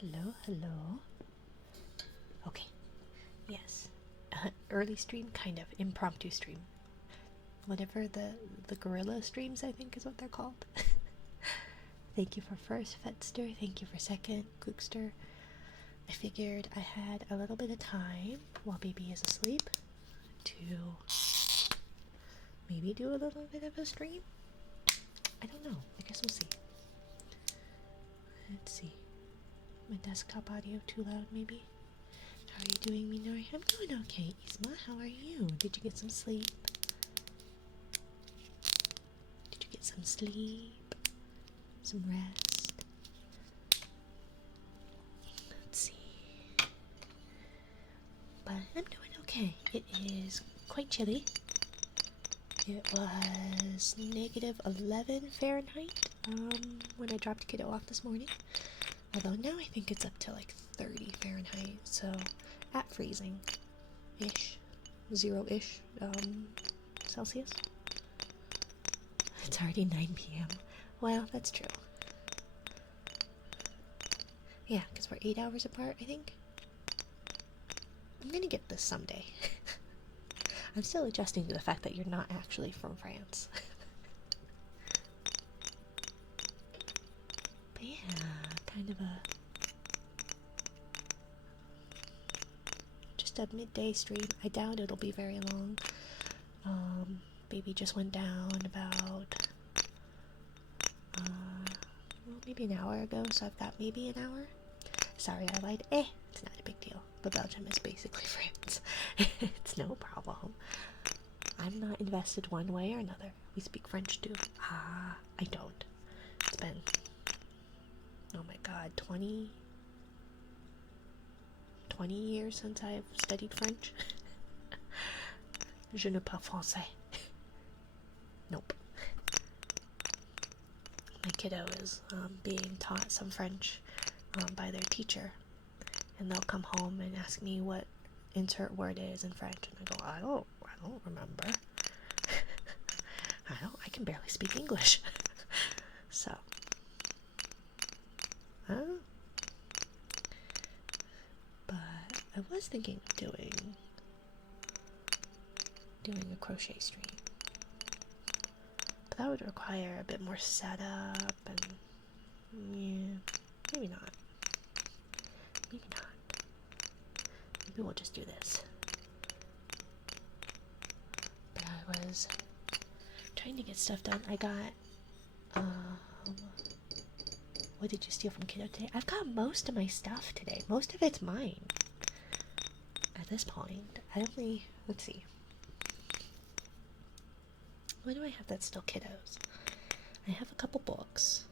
Hello, hello. Okay, yes. Early stream, kind of. Impromptu stream. Whatever the gorilla streams, I think is what they're called. Thank you for first, Fetster. Thank you for second, Cookster. I figured I had a little bit of time while baby is asleep to maybe do a little bit of a stream. I don't know. I guess we'll see. Let's see. My desktop audio too loud, maybe? How are you doing, Minori? I'm doing okay, Isma. How are you? Did you get some sleep? Did you get some sleep? Some rest? Let's see. But I'm doing okay. It is quite chilly. It was -11 Fahrenheit when I dropped kiddo off this morning. Although now I think it's up to like 30 Fahrenheit, so at freezing-ish, 0-ish Celsius. It's already 9 p.m. Well, that's true. Yeah, because we're 8 hours apart, I think. I'm gonna get this someday. I'm still adjusting to the fact that you're not actually from France. But yeah, kind of just a midday stream. I doubt it'll be very long. Baby just went down about well, maybe an hour ago, so I've got maybe an hour. Sorry, I lied. It's not a big deal. But Belgium is basically France. It's no problem. I'm not invested one way or another. We speak French too. I don't. It's been, oh my god, 20 years since I've studied French. Je ne parle français. Nope. My kiddo is being taught some French by their teacher, and they'll come home and ask me what insert word is in French, and I go, I don't remember. I can barely speak English. So, but I was thinking of doing a crochet stream, but that would require a bit more setup, and yeah, maybe not. Maybe we'll just do this. But I was trying to get stuff done. I got, what did you steal from kiddo today? I've got most of my stuff today. Most of it's mine. At this point, let's see. What do I have that's still kiddos? I have a couple books.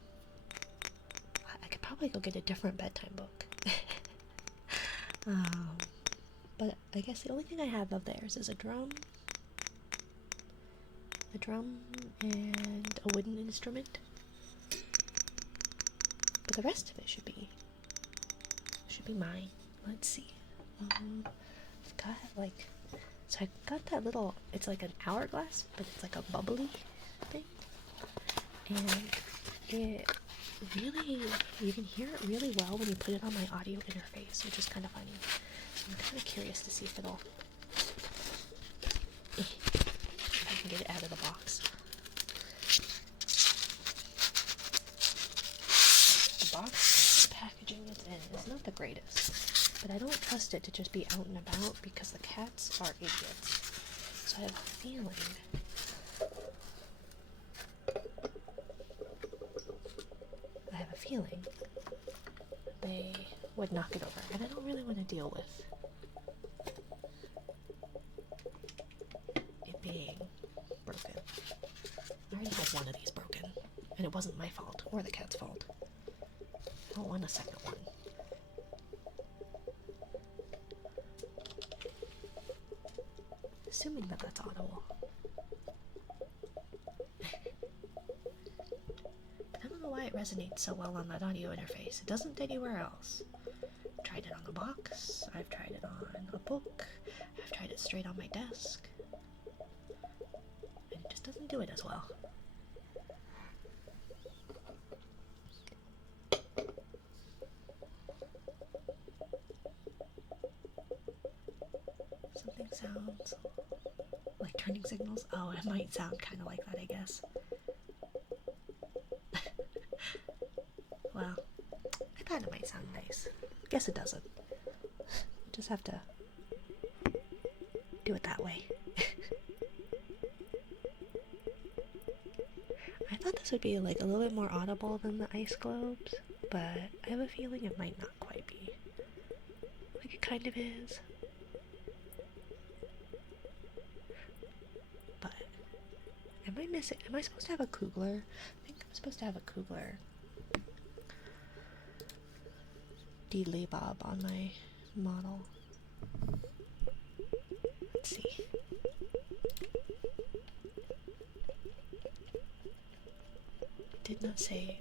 I could probably go get a different bedtime book. But I guess the only thing I have of theirs is a drum and a wooden instrument. But the rest of it should be mine. Let's see. I've got so I got that little, it's like an hourglass, but it's like a bubbly thing. And it really, you can hear it really well when you put it on my audio interface, which is kind of funny. So I'm kind of curious to see if it'll, if I can get it out of the box. The box packaging it's in is not the greatest, but I don't trust it to just be out and about because the cats are idiots. So I have a feeling they would knock it over, and I don't really want to deal with it being broken. I already had one of these broken, and it wasn't my fault or the cat's fault. I don't want a second one. Assuming that that's audible. I don't know why it resonates so well on that audio interface. It doesn't anywhere else. I've tried it on the box, I've tried it on a book, I've tried it straight on my desk, and it just doesn't do it as well. sounds. Like turning signals? Oh, it might sound kind of like that, I guess. Well, I thought it might sound nice. Guess it doesn't. Just have to do it that way. I thought this would be like a little bit more audible than the ice globes, but I have a feeling it might not quite be. Like it kind of is. But am I missing? Am I supposed to have a Kugler? I think I'm supposed to have a Kugler Deedly Bob on my model. Let's see. Did not save.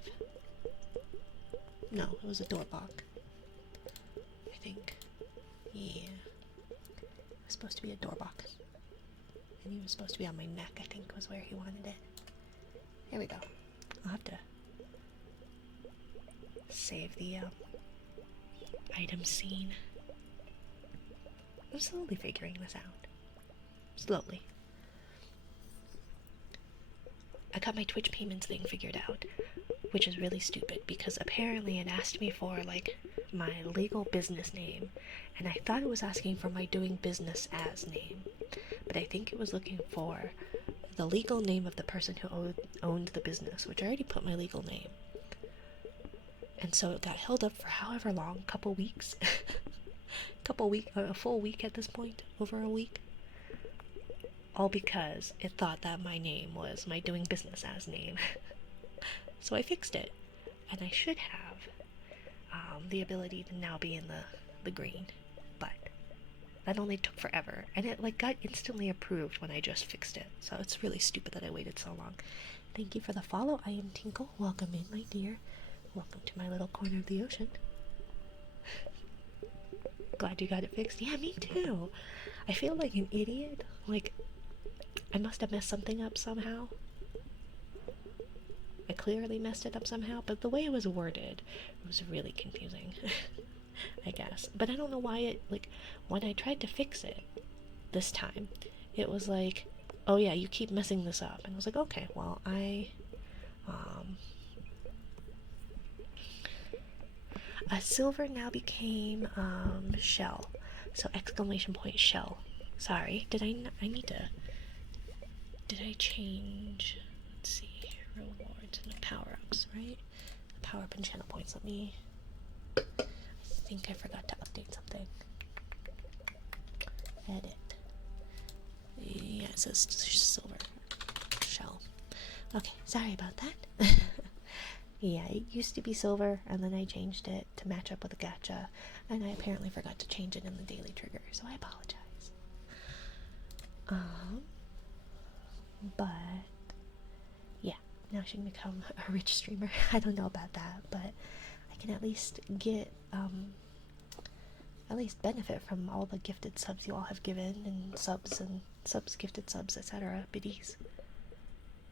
No, it was a Doorbok. I think. Yeah. It was supposed to be a Doorbok. And he was supposed to be on my neck, I think was where he wanted it. Here we go. I'll have to save the item scene. I'm slowly figuring this out. Slowly. I got my Twitch payments thing figured out, which is really stupid because apparently it asked me for like my legal business name, and I thought it was asking for my doing business as name, but I think it was looking for the legal name of the person who owned the business, which I already put my legal name. And so it got held up for however long, couple weeks, a full week at this point, over a week. All because it thought that my name was my doing business as name. So I fixed it, and I should have the ability to now be in the green, but that only took forever, and it like got instantly approved when I just fixed it. So it's really stupid that I waited so long. Thank you for the follow. I am Tinkle. Welcome in, my dear. Welcome to my little corner of the ocean. Glad you got it fixed. Yeah, me too. I feel like an idiot. Like, I must have messed something up somehow. I clearly messed it up somehow, but the way it was worded was really confusing. I guess. But I don't know why it, like, when I tried to fix it this time, it was like, oh yeah, you keep messing this up. And I was like, okay, well, silver now became, shell. So exclamation point shell. Sorry, did I need to, did I change, let's see, rewards and power-ups, right? Power-up and channel points, let me, I think I forgot to update something. Edit. Yeah, it says silver shell. Okay, sorry about that. Yeah, it used to be silver, and then I changed it to match up with a gacha, and I apparently forgot to change it in the daily trigger, so I apologize. But yeah, now she can become a rich streamer. I don't know about that, but I can at least get, at least benefit from all the gifted subs you all have given, and subs, gifted subs, etc. biddies.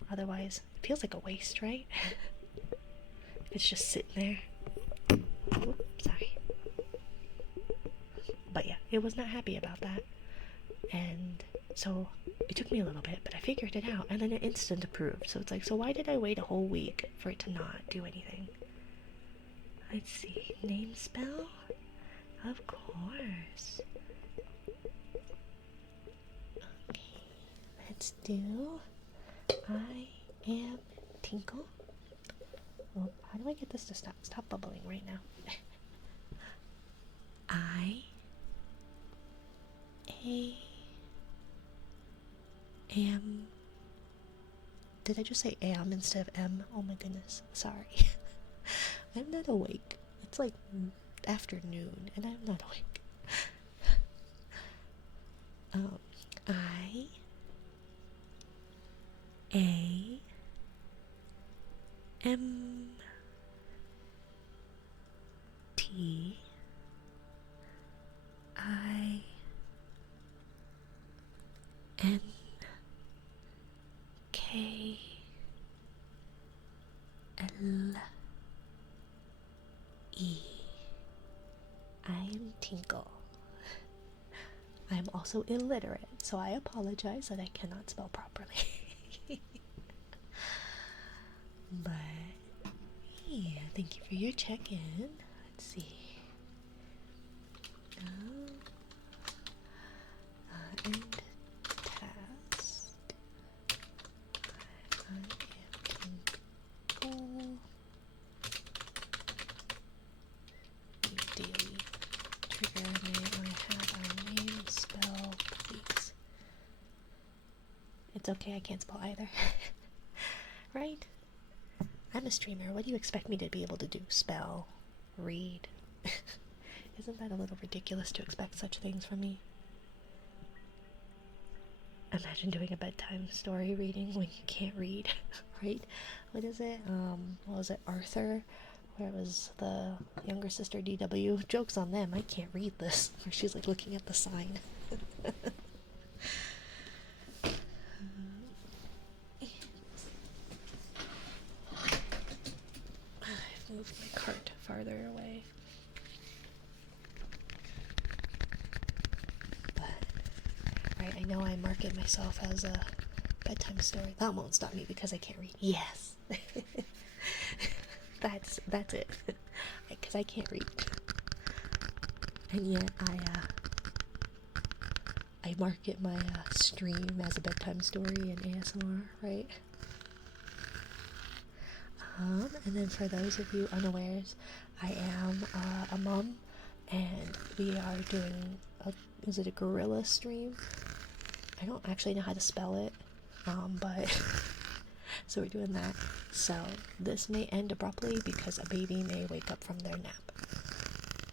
Otherwise, it feels like a waste, right? It's just sitting there. Oops, sorry. But yeah, it was not happy about that. And so it took me a little bit, but I figured it out, and then it instant approved. So it's like, so why did I wait a whole week for it to not do anything? Let's see. Name spell? Of course. Okay. Let's do I am Tinkle. Well, how do I get this to stop bubbling right now? I am. Did I just say am instead of m? Oh my goodness. Sorry. I'm not awake. It's like afternoon and I'm not awake. I am T I N K L E. I am Tinkle. I'm also illiterate, so I apologize that I cannot spell properly. But yeah, thank you for your check-in. Let's see. End task. I am goal. Daily trigger. May I have our name, spell, please? It's okay, I can't spell either. Right? I'm a streamer. What do you expect me to be able to do? Spell, read. Isn't that a little ridiculous to expect such things from me? Imagine doing a bedtime story reading when you can't read, right? What is it? What was it? Arthur, where it was the younger sister DW. Joke's on them. I can't read this. Where she's like looking at the sign. I've moved my cart farther away. Right, I know I market myself as a bedtime story. That won't stop me because I can't read. Yes! that's it. Because I can't read. And yet I market my stream as a bedtime story and ASMR, right? And then for those of you unawares, I am a mom, and we are doing is it a gorilla stream? I don't actually know how to spell it, but so we're doing that. So this may end abruptly because a baby may wake up from their nap.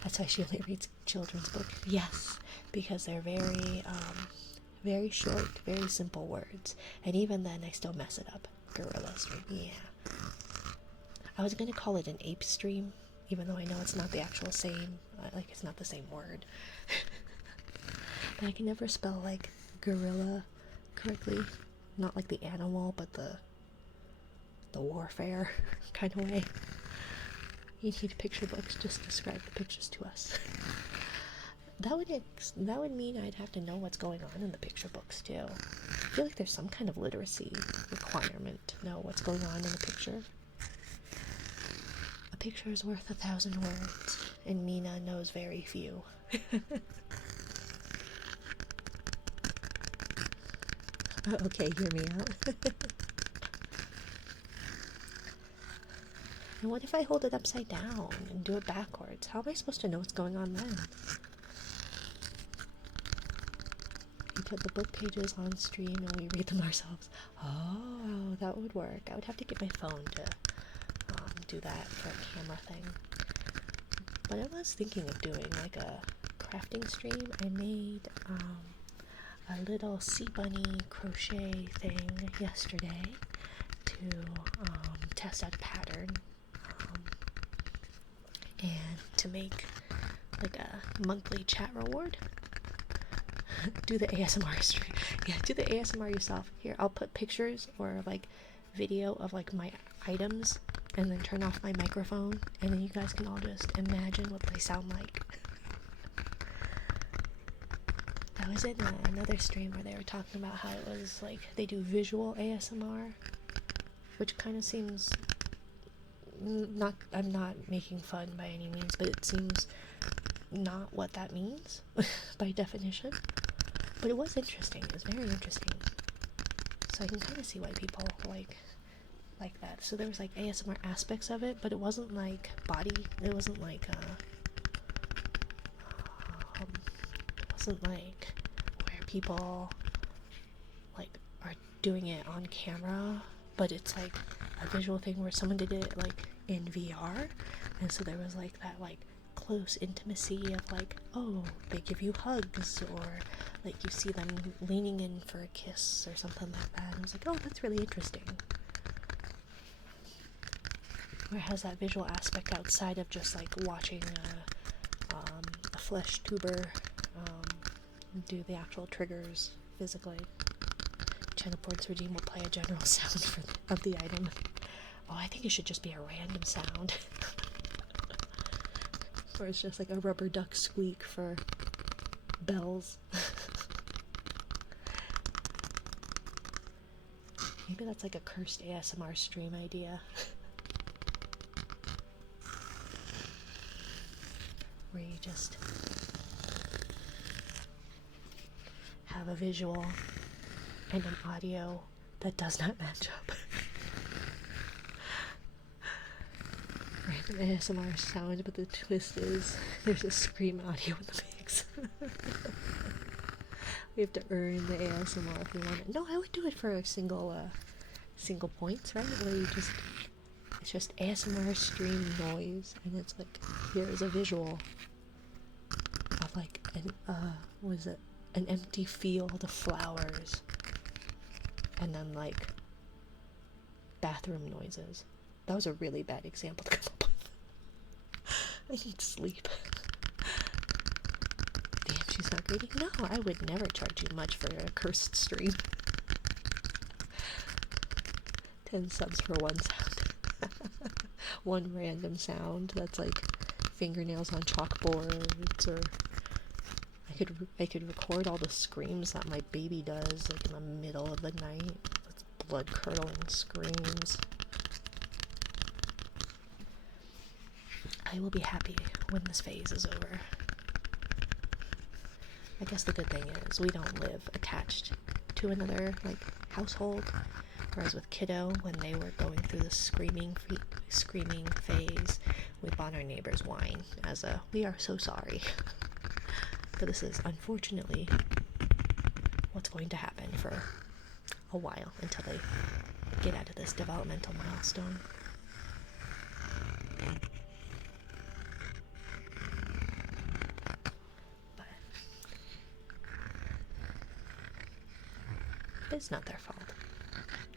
That's why she only reads children's books. Yes, because they're very, very short, very simple words, and even then I still mess it up. Gorilla stream, yeah. I was gonna call it an ape stream, even though I know it's not the actual same, like it's not the same word. But I can never spell like gorilla correctly, not like the animal, but the warfare kind of way. You need picture books, just describe the pictures to us. That would mean I'd have to know what's going on in the picture books too. I feel like there's some kind of literacy requirement to know what's going on in a picture. A picture is worth 1,000 words, and Mina knows very few. Okay, hear me out. And what if I hold it upside down and do it backwards? How am I supposed to know what's going on then? We put the book pages on stream and we read them ourselves. Oh, that would work. I would have to get my phone to do that for a camera thing. But I was thinking of doing like a crafting stream. I made a little sea bunny crochet thing yesterday to test out a pattern and to make like a monthly chat reward. Do the ASMR stream. Yeah, do the ASMR yourself. Here, I'll put pictures or like video of like my items and then turn off my microphone, and then you guys can all just imagine what they sound like. I was in another stream where they were talking about how it was like they do visual ASMR, which kind of seems not, I'm not making fun by any means, but it seems not what that means by definition. But it was interesting. It was very interesting. So I can kind of see why people like that. So there was like ASMR aspects of it, but it wasn't like body. It wasn't like it wasn't like where people like are doing it on camera, but it's like a visual thing where someone did it like in VR, and so there was like that like close intimacy of like, oh, they give you hugs, or like you see them leaning in for a kiss or something like that. And I was like, oh, that's really interesting. Where it has that visual aspect outside of just like watching a flesh tuber do the actual triggers physically. Channel Ports Regime will play a general sound of the item. Oh, I think it should just be a random sound. Or it's just like a rubber duck squeak for bells. Maybe that's like a cursed ASMR stream idea. Where you just have a visual and an audio that does not match up. Random ASMR sound, but the twist is there's a scream audio in the mix. We have to earn the ASMR if we want it. No, I would do it for a single points, right? Where you just, it's just ASMR stream noise, and it's like, here's a visual of like what is it? An empty field of flowers, and then like bathroom noises. That was a really bad example to come up with. I need sleep. Damn, she's not greedy. No, I would never charge you much for a cursed stream. 10 subs for one sound. One random sound that's like fingernails on chalkboards, or I could record all the screams that my baby does, like in the middle of the night. That's blood-curdling screams. I will be happy when this phase is over. I guess the good thing is we don't live attached to another like household, whereas with kiddo, when they were going through the screaming phase, we bought our neighbors wine as a "we are so sorry." But this is unfortunately what's going to happen for a while until they get out of this developmental milestone. But it's not their fault.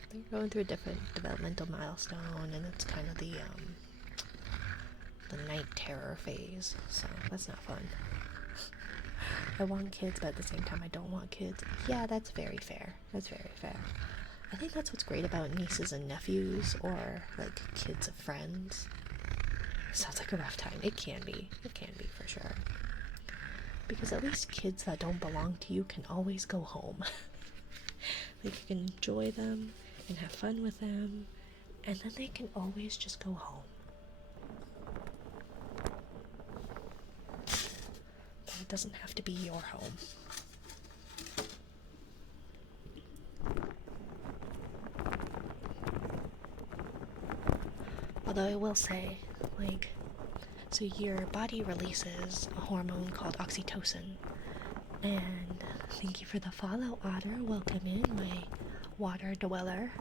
They're going through a different developmental milestone, and it's kind of the night terror phase, so that's not fun. I want kids, but at the same time I don't want kids. Yeah, that's very fair. That's very fair. I think that's what's great about nieces and nephews, or like kids of friends. Sounds like a rough time. It can be for sure. Because at least kids that don't belong to you can always go home. Like, you can enjoy them and have fun with them, and then they can always just go home. But it doesn't have to be your home. Although I will say, like, so your body releases a hormone called oxytocin. And thank you for the follow, Otter. Welcome in, my water dweller.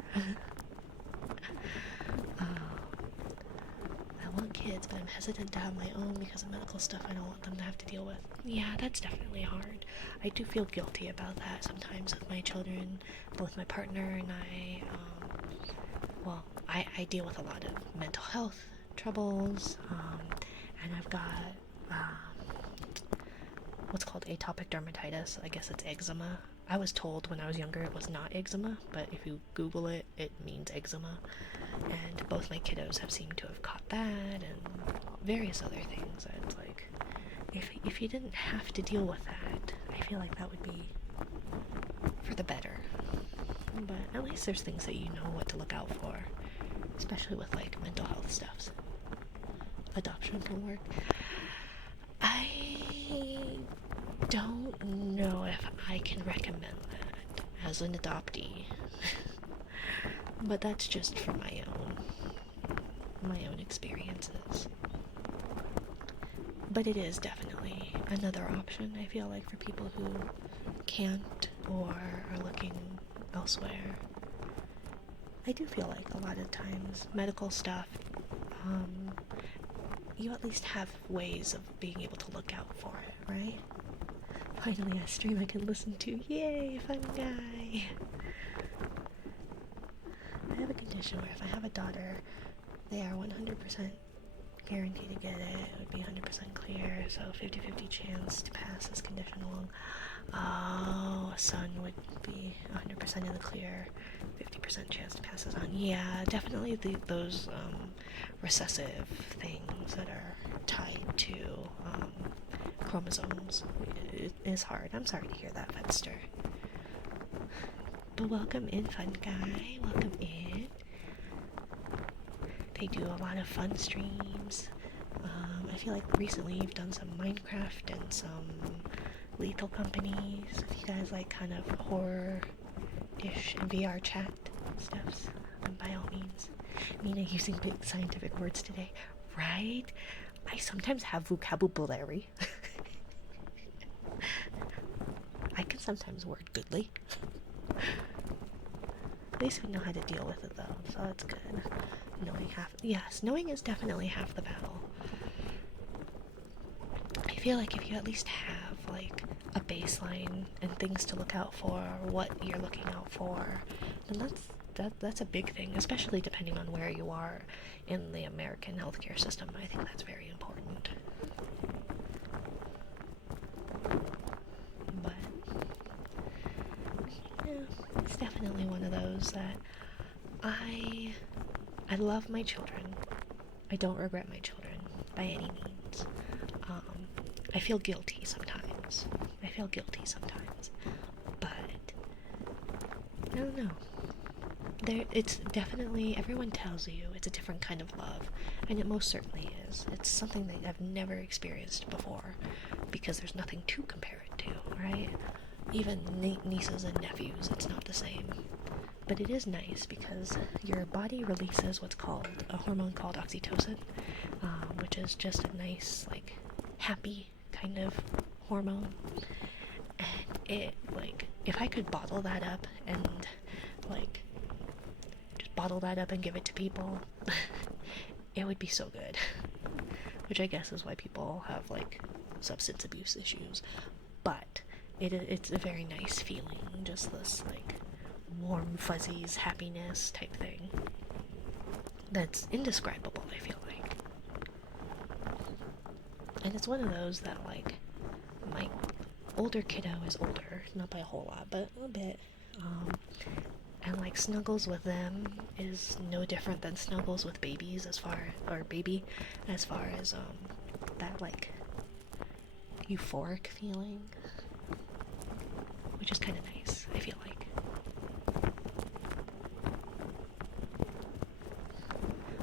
I want kids, but I'm hesitant to have my own because of medical stuff I don't want them to have to deal with. Yeah, that's definitely hard. I do feel guilty about that sometimes with my children, both my partner and I. I deal with a lot of mental health troubles, and I've got what's called atopic dermatitis. I guess it's eczema. I was told when I was younger it was not eczema, but if you Google it, it means eczema. And both my kiddos have seemed to have caught that, and various other things. It's like, if you didn't have to deal with that, I feel like that would be for the better. But at least there's things that you know what to look out for, especially with like mental health stuff. Adoption can work. I don't know if I can recommend that as an adoptee. But that's just from my own experiences. But it is definitely another option, I feel like, for people who can't or are looking elsewhere. I do feel like a lot of times medical stuff, you at least have ways of being able to look out for it, right? Finally a stream I can listen to. Yay, fun guy! I have a condition where if I have a daughter, they are 100% guaranteed to get it. It would be 100% clear, so 50-50 chance to pass this condition along. Oh, a son would be 100% in the clear, 50% chance to pass this on. Yeah, definitely those recessive things that are tied to chromosomes. It is hard. I'm sorry to hear that, Fetster. But welcome in, fun guy. Welcome in. They do a lot of fun streams. I feel like recently you've done some Minecraft and some Lethal Company. So if you guys like kind of horror-ish VR chat stuffs, then by all means. Mina using big scientific words today. Right? I sometimes have vocabulary. I can sometimes word goodly. At least we know how to deal with it though, so that's good. Knowing is definitely half the battle. I feel like if you at least have like a baseline and things to look out for, what you're looking out for, then that's a big thing, especially depending on where you are in the American healthcare system. I think that's very important. But yeah, it's definitely one of those that I love my children. I don't regret my children by any means. I feel guilty sometimes. But I don't know. It's definitely, everyone tells you it's a different kind of love, and it most certainly is. It's something that I've never experienced before, because there's nothing to compare it to, right? Even nieces and nephews, it's not the same. But it is nice because your body releases what's called a hormone called oxytocin, which is just a nice, like, happy kind of hormone. And it, like, if I could bottle that up and, like, just bottle that up and give it to people, it would be so good. Which I guess is why people have, like, substance abuse issues. But it's a very nice feeling, just this, like, warm fuzzies happiness type thing that's indescribable, I feel like. And it's one of those that, like, my older kiddo is older, not by a whole lot, but a bit, and like snuggles with them is no different than snuggles with babies as far as that, like, euphoric feeling, which is kind of nice, I feel like.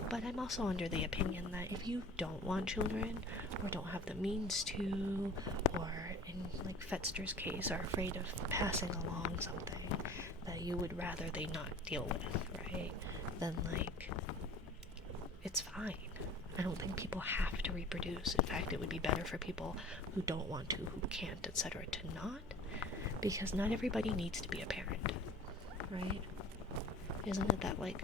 But I'm also under the opinion that if you don't want children, or don't have the means to, or in, like, Fetzter's case, are afraid of passing along something that you would rather they not deal with, right? Then, like, it's fine. I don't think people have to reproduce. In fact, it would be better for people who don't want to, who can't, etc., to not, because not everybody needs to be a parent, right? Isn't it that, like,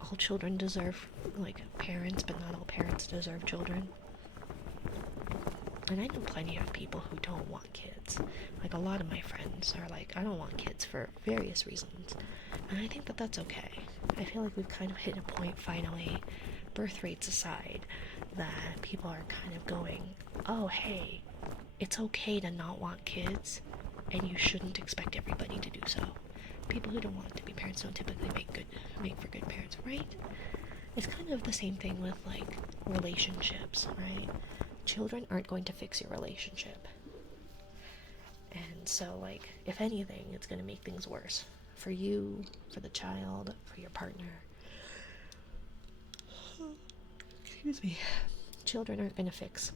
all children deserve, like, parents, but not all parents deserve children? And I know plenty of people who don't want kids. Like, a lot of my friends are like, I don't want kids for various reasons. And I think that that's okay. I feel like we've kind of hit a point, finally, birth rates aside, that people are kind of going, oh, hey, it's okay to not want kids, and you shouldn't expect everybody to do so. People who don't want to be parents don't typically make for good parents, right? It's kind of the same thing with, like, relationships, right? Children aren't going to fix your relationship. And so, like, if anything, it's going to make things worse. For you, for the child, for your partner. Excuse me. Children aren't going to fix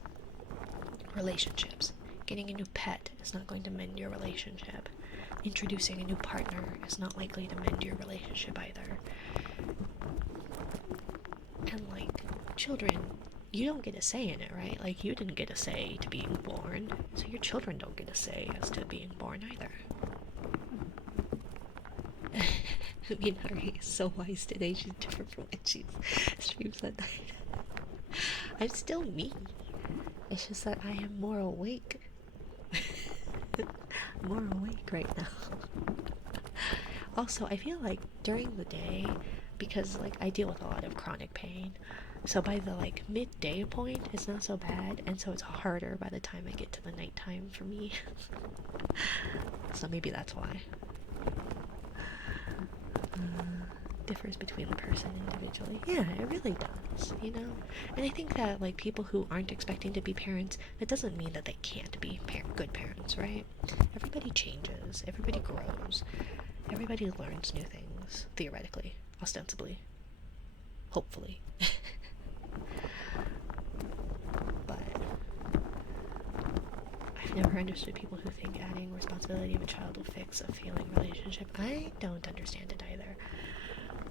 relationships. Getting a new pet is not going to mend your relationship. Introducing a new partner is not likely to mend your relationship either. And, like, children, you don't get a say in it, right? Like, you didn't get a say to being born, so your children don't get a say as to being born either. Minari is so wise today. She's different from when she streams at night. I'm still me. It's just that I am more awake. More awake right now. Also, I feel like during the day, because, like, I deal with a lot of chronic pain, so by the, like, midday point, it's not so bad, and so it's harder by the time I get to the nighttime for me. So maybe that's why. Differs between the person individually. Yeah, it really does, you know? And I think that, like, people who aren't expecting to be parents, that doesn't mean that they can't be good parents, right? Everybody changes, everybody grows, Everybody learns new things, theoretically, ostensibly, hopefully. But I've never understood people who think adding responsibility of a child will fix a failing relationship. I don't understand it either.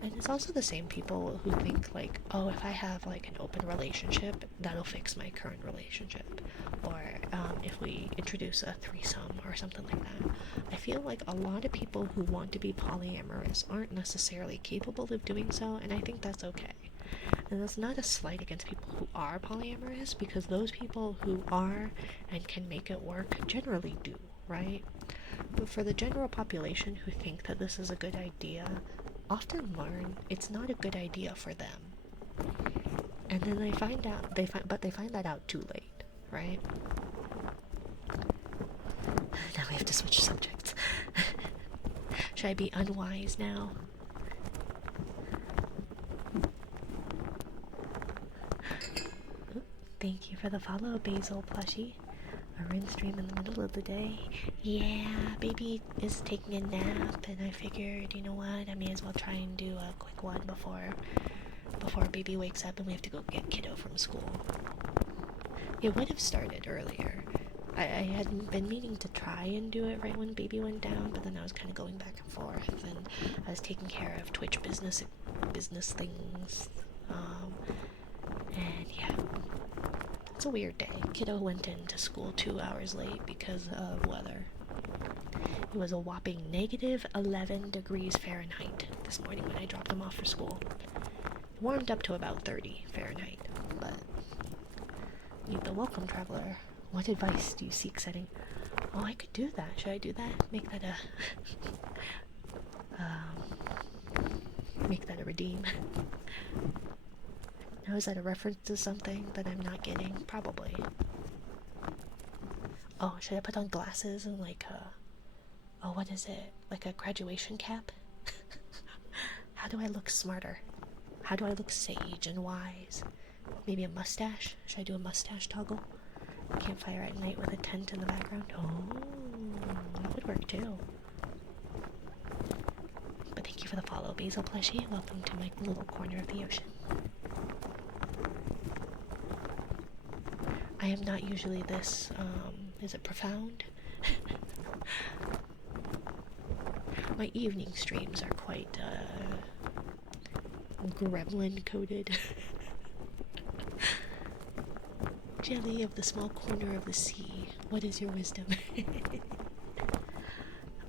And it's also the same people who think like, oh, if I have like an open relationship, that'll fix my current relationship. Or if we introduce a threesome or something like that. I feel like a lot of people who want to be polyamorous aren't necessarily capable of doing so, and I think that's okay. And that's not a slight against people who are polyamorous, because those people who are and can make it work generally do, right? But for the general population who think that this is a good idea, often learn it's not a good idea for them. And then they find that out too late, right? Now we have to switch subjects. Should I be unwise now? Thank you for the follow, Basil Plushie. A run stream in the middle of the day. Yeah, baby is taking a nap, and I figured, you know what, I may as well try and do a quick one before baby wakes up and we have to go get kiddo from school. It would have started earlier. I had been meaning to try and do it right when baby went down, but then I was kind of going back and forth, and I was taking care of Twitch business things, and yeah. It's a weird day. Kiddo went into school 2 hours late because of weather. It was a whopping negative 11 degrees Fahrenheit this morning when I dropped him off for school. It warmed up to about 30 Fahrenheit, but meet the welcome traveler. What advice do you seek setting? Oh, I could do that. Should I do that? Make that a redeem. Now, is that a reference to something that I'm not getting? Probably. Oh, should I put on glasses and like what is it? Like a graduation cap? How do I look smarter? How do I look sage and wise? Maybe a mustache? Should I do a mustache toggle? Campfire at night with a tent in the background? Oh, that would work too. But thank you for the follow, Basil Plushie. Welcome to my little corner of the ocean. I am not usually this, is it profound? My evening streams are quite, gremlin-coded. Jelly of the small corner of the sea, what is your wisdom?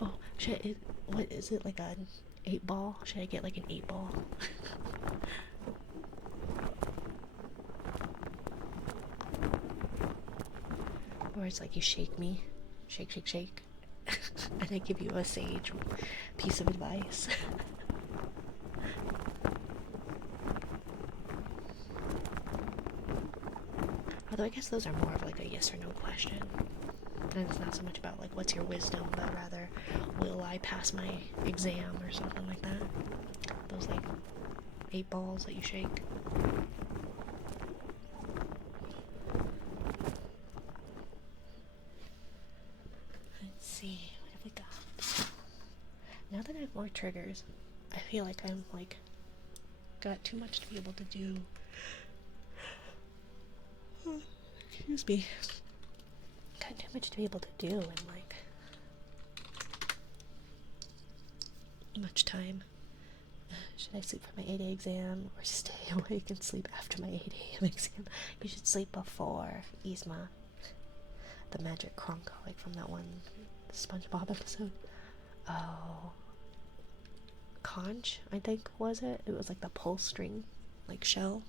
Oh, what is it, like an 8-ball? Should I get like an 8-ball? Or it's like you shake me, shake, shake, shake, and I give you a sage piece of advice. Although I guess those are more of like a yes or no question. And it's not so much about like what's your wisdom, but rather will I pass my exam or something like that. Those like 8 balls that you shake. See, what have we got? Now that I have more triggers, I feel like I'm like got too much to be able to do. Excuse me. Got too much to be able to do in like much time. Should I sleep for my 8 a.m. exam or stay awake and sleep after my 8 a.m. exam? You should sleep before, Yzma. The magic Kronk, like from that one SpongeBob episode. Oh, conch, I think, was it? It was like the pull string, like shell.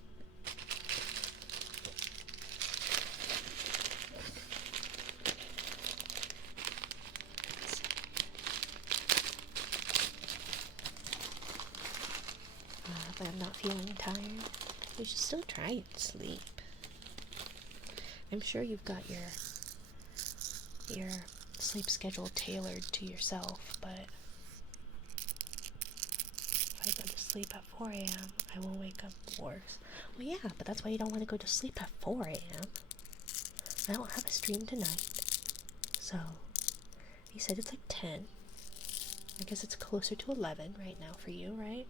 But I'm not feeling tired. You should still try and sleep. I'm sure you've got your sleep schedule tailored to yourself, but if I go to sleep at 4 a.m., I will wake up worse. Well, yeah, but that's why you don't want to go to sleep at 4 a.m. I don't have a stream tonight. So, he said it's like 10. I guess it's closer to 11 right now for you, right?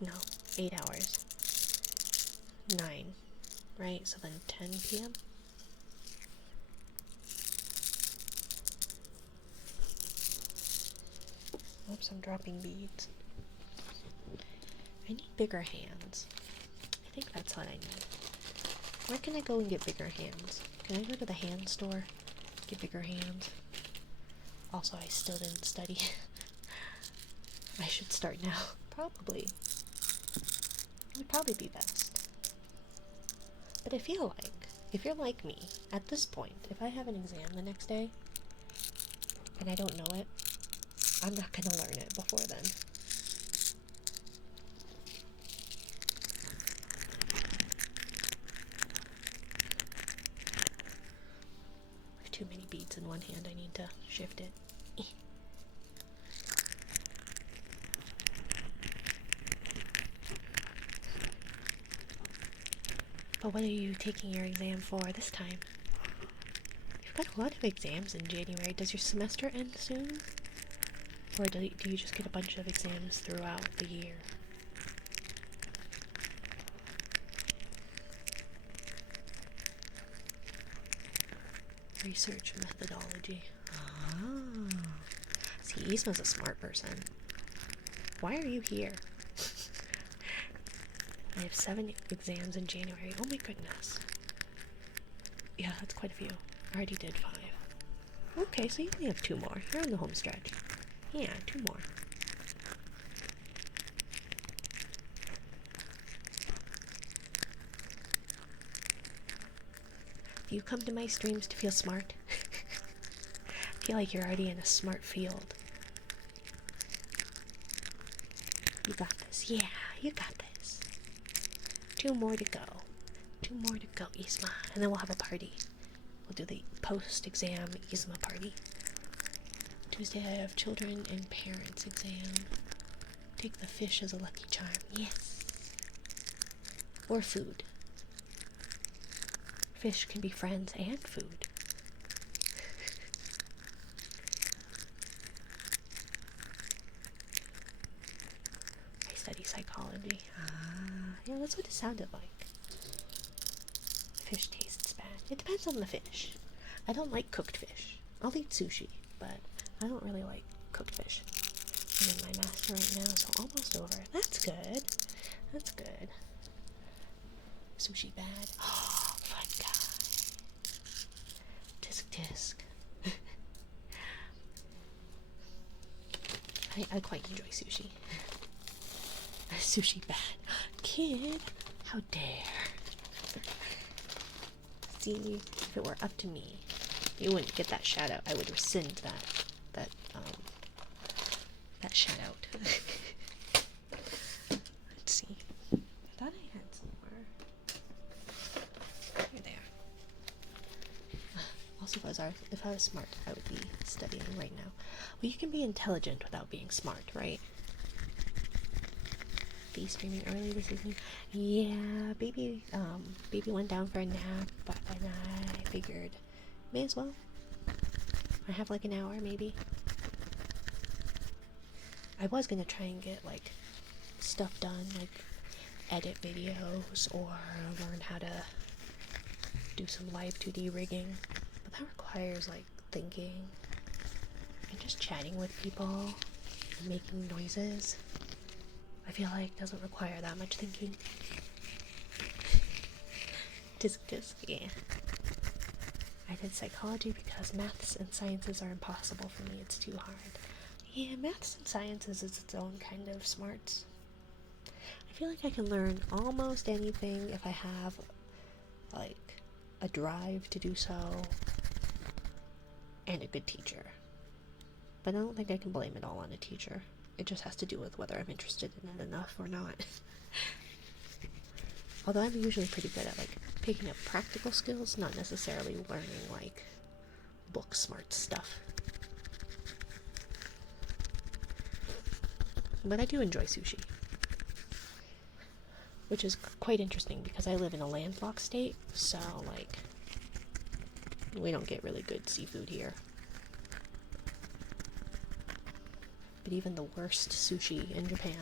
No, 8 hours. 9, right? So then 10 p.m.? Oops, I'm dropping beads. I need bigger hands. I think that's what I need. Where can I go and get bigger hands? Can I go to the hand store? Get bigger hands? Also, I still didn't study. I should start now. Probably. It would probably be best. But I feel like, if you're like me, at this point, if I have an exam the next day, and I don't know it, I'm not gonna learn it before then. I have too many beads in one hand, I need to shift it. But what are you taking your exam for this time? You've got a lot of exams in January. Does your semester end soon? Or do you just get a bunch of exams throughout the year? Research methodology. Ah. See, Isma's a smart person. Why are you here? I have 7 exams in January. Oh my goodness. Yeah, that's quite a few. I already did 5. Okay, so you only have 2 more. You're on the home stretch. Yeah, 2 more. Do you come to my streams to feel smart? I feel like you're already in a smart field. You got this. Yeah, you got this. 2 more to go. 2 more to go, Isma. And then we'll have a party. We'll do the post-exam Isma party. Tuesday I have children and parents exam. Take the fish as a lucky charm. Yes. Or food. Fish can be friends and food. I study psychology. Yeah, that's what it sounded like. Fish tastes bad. It depends on the fish. I don't like cooked fish. I'll eat sushi, but I don't really like cooked fish. I'm in my master right now, so almost over. That's good. That's good. Sushi bad. Oh, fun guy. Disc. I quite enjoy sushi. Sushi bad. Kid, how dare. See, if it were up to me, you wouldn't get that shout out. I would rescind that shout out. Let's see. I thought I had somewhere. Here they are. Also, if I was smart, I would be studying right now. Well, you can be intelligent without being smart, right? Be streaming early this evening. Yeah, baby went down for a nap, but then I figured may as well. I have like an hour maybe. I was gonna try and get like stuff done, like edit videos or learn how to do some live 2D rigging, but that requires like thinking and just chatting with people and making noises. I feel like doesn't require that much thinking. Disc, yeah. I did psychology because maths and sciences are impossible for me. It's too hard. Yeah, maths and sciences is its own kind of smarts. I feel like I can learn almost anything if I have, like, a drive to do so and a good teacher. But I don't think I can blame it all on a teacher. It just has to do with whether I'm interested in it enough or not. Although I'm usually pretty good at, like, picking up practical skills, not necessarily learning, like, book smart stuff. But I do enjoy sushi. Which is quite interesting because I live in a landlocked state, so, like, we don't get really good seafood here. but even the worst sushi in Japan,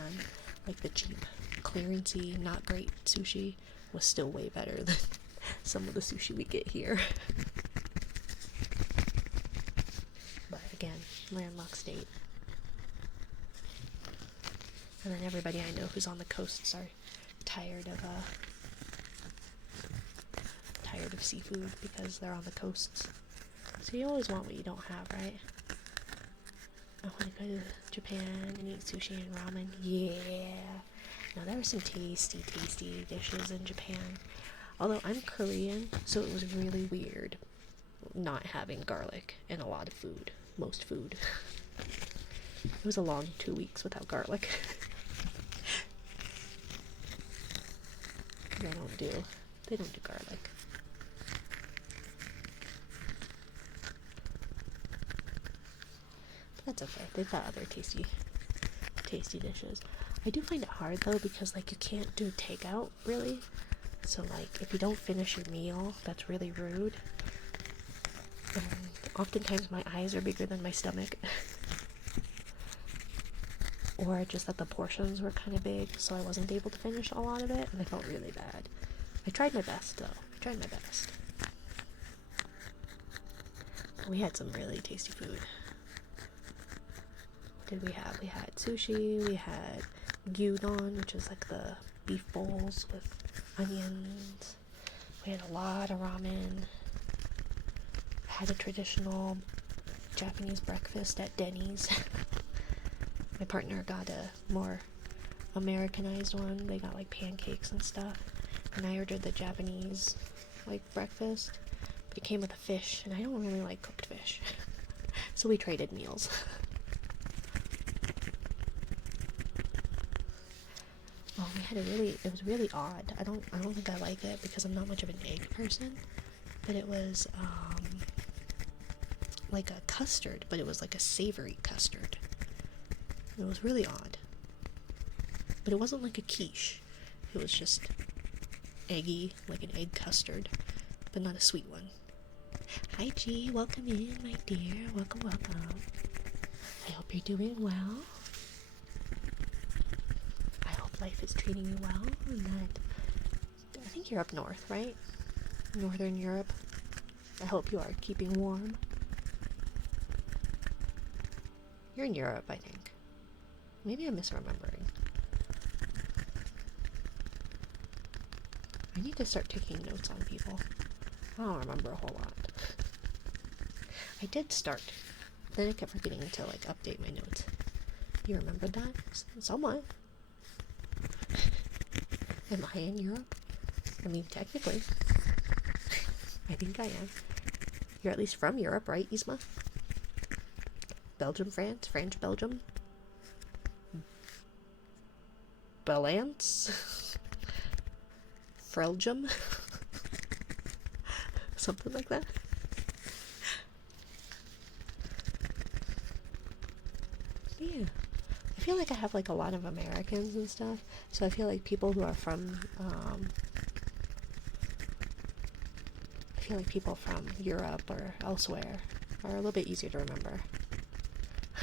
like the cheap, clearancey, not great sushi, was still way better than some of the sushi we get here. But again, landlocked state. And then everybody I know who's on the coasts are tired of seafood because they're on the coasts. So you always want what you don't have, right? I want to go to Japan and eat sushi and ramen. Yeah. Now there were some tasty dishes in Japan. Although I'm Korean, so it was really weird not having garlic in a lot of food. Most food. It was a long 2 weeks without garlic. They don't do garlic. But that's okay. They've got other tasty dishes. I do find it hard though because like you can't do takeout really. So like if you don't finish your meal, that's really rude. And oftentimes my eyes are bigger than my stomach. Or just that the portions were kind of big, so I wasn't able to finish a lot of it, and I felt really bad. I tried my best, though. We had some really tasty food. What did we have? We had sushi, we had gyudon, which is like the beef bowls with onions. We had a lot of ramen. Had a traditional Japanese breakfast at Denny's. My partner got a more Americanized one. They got like pancakes and stuff. And I ordered the Japanese like breakfast. But it came with a fish, and I don't really like cooked fish. So we traded meals. Oh, it was really odd. I don't think I like it because I'm not much of an egg person. But it was like a custard, but it was like a savory custard. It was really odd. But it wasn't like a quiche. It was just eggy, like an egg custard, but not a sweet one. Hi G, welcome in, my dear. Welcome. I hope you're doing well. I hope life is treating you well, and that I think you're up north, right? Northern Europe. I hope you are keeping warm. You're in Europe, I think. Maybe I'm misremembering. I need to start taking notes on people. I don't remember a whole lot. I did start. Then I kept forgetting to like update my notes. You remembered that? Somewhat. Am I in Europe? I mean, technically. I think I am. You're at least from Europe, right, Isma? Belgium, France, Belgium. Balance? Freljum? Something like that. Yeah. I feel like I have like a lot of Americans and stuff, so I feel like people who are from Europe or elsewhere are a little bit easier to remember.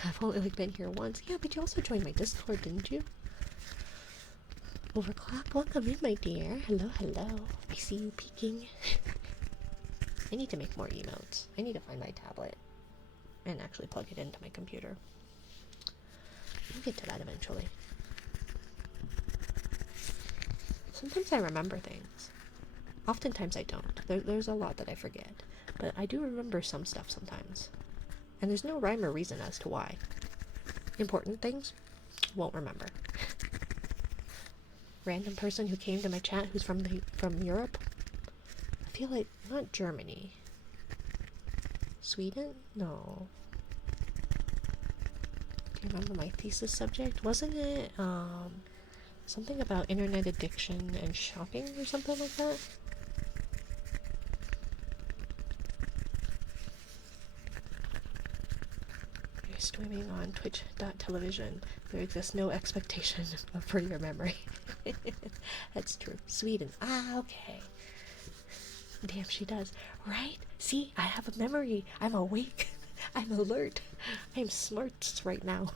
I've only like been here once. Yeah, but you also joined my Discord, didn't you? Overclock, welcome in, my dear. Hello. I see you peeking. I need to make more emotes. I need to find my tablet and actually plug it into my computer. I'll get to that eventually. Sometimes I remember things. Oftentimes I don't. There's a lot that I forget. But I do remember some stuff sometimes. And there's no rhyme or reason as to why. Important things, won't remember. Random person who came to my chat who's from Europe. I feel like, not Germany. Sweden? No. Do you remember my thesis subject? Wasn't it, something about internet addiction and shopping or something like that? You're streaming on twitch.television. There exists no expectation for your memory. That's true. Sweden. Ah, okay. Damn, she does. Right? See, I have a memory. I'm awake. I'm alert. I'm smart right now.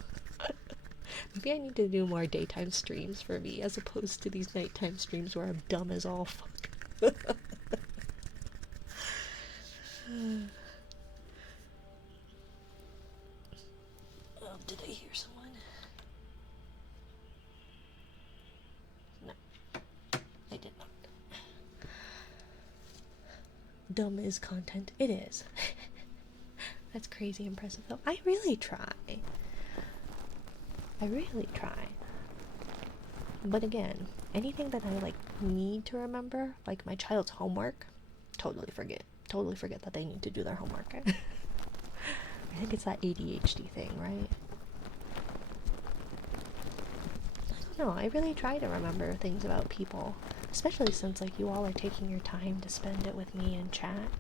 Maybe I need to do more daytime streams for me as opposed to these nighttime streams where I'm dumb as all fuck. Did I hear someone? No, I did not. Dumb is content. It is. That's crazy impressive though. I really try. I really try. But again, anything that I like need to remember, like my child's homework, totally forget. Totally forget that they need to do their homework. I think it's that ADHD thing, right? I don't know. I really try to remember things about people, especially since like you all are taking your time to spend it with me in chat.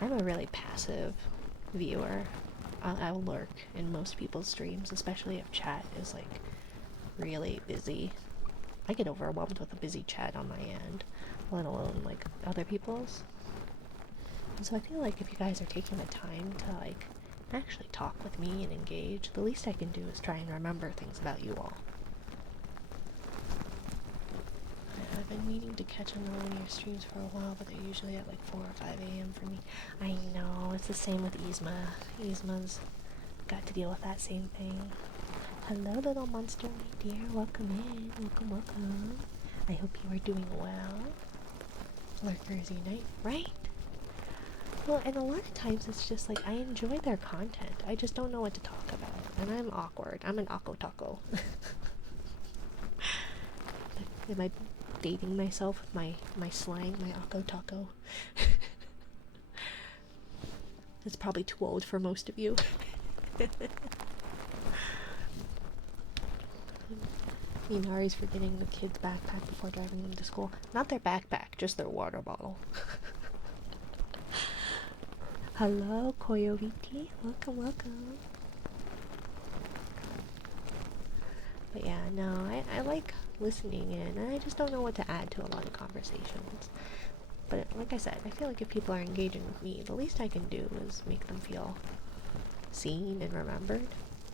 I'm a really passive viewer. I'll lurk in most people's streams, especially if chat is like really busy. I get overwhelmed with a busy chat on my end, let alone like other people's. And so I feel like if you guys are taking the time to like actually talk with me and engage, the least I can do is try and remember things about you all. I've been meaning to catch another one of your streams for a while, but they're usually at like 4 or 5 a.m. for me. I know, it's the same with Yzma. Yzma's got to deal with that same thing. Hello, little monster, my dear. Welcome in. Welcome, welcome. I hope you are doing well. Lurkers unite, right? Well, and a lot of times it's just like I enjoy their content. I just don't know what to talk about. And I'm awkward. I'm an Akko Taco. Am I dating myself with my slang, my Akko Taco? It's probably too old for most of you. Minari's forgetting the kids' backpack before driving them to school. Not their backpack, just their water bottle. Hello, Koyoviti. Welcome, welcome. But yeah, no, I like listening in, and I just don't know what to add to a lot of conversations. But like I said, I feel like if people are engaging with me, the least I can do is make them feel seen and remembered.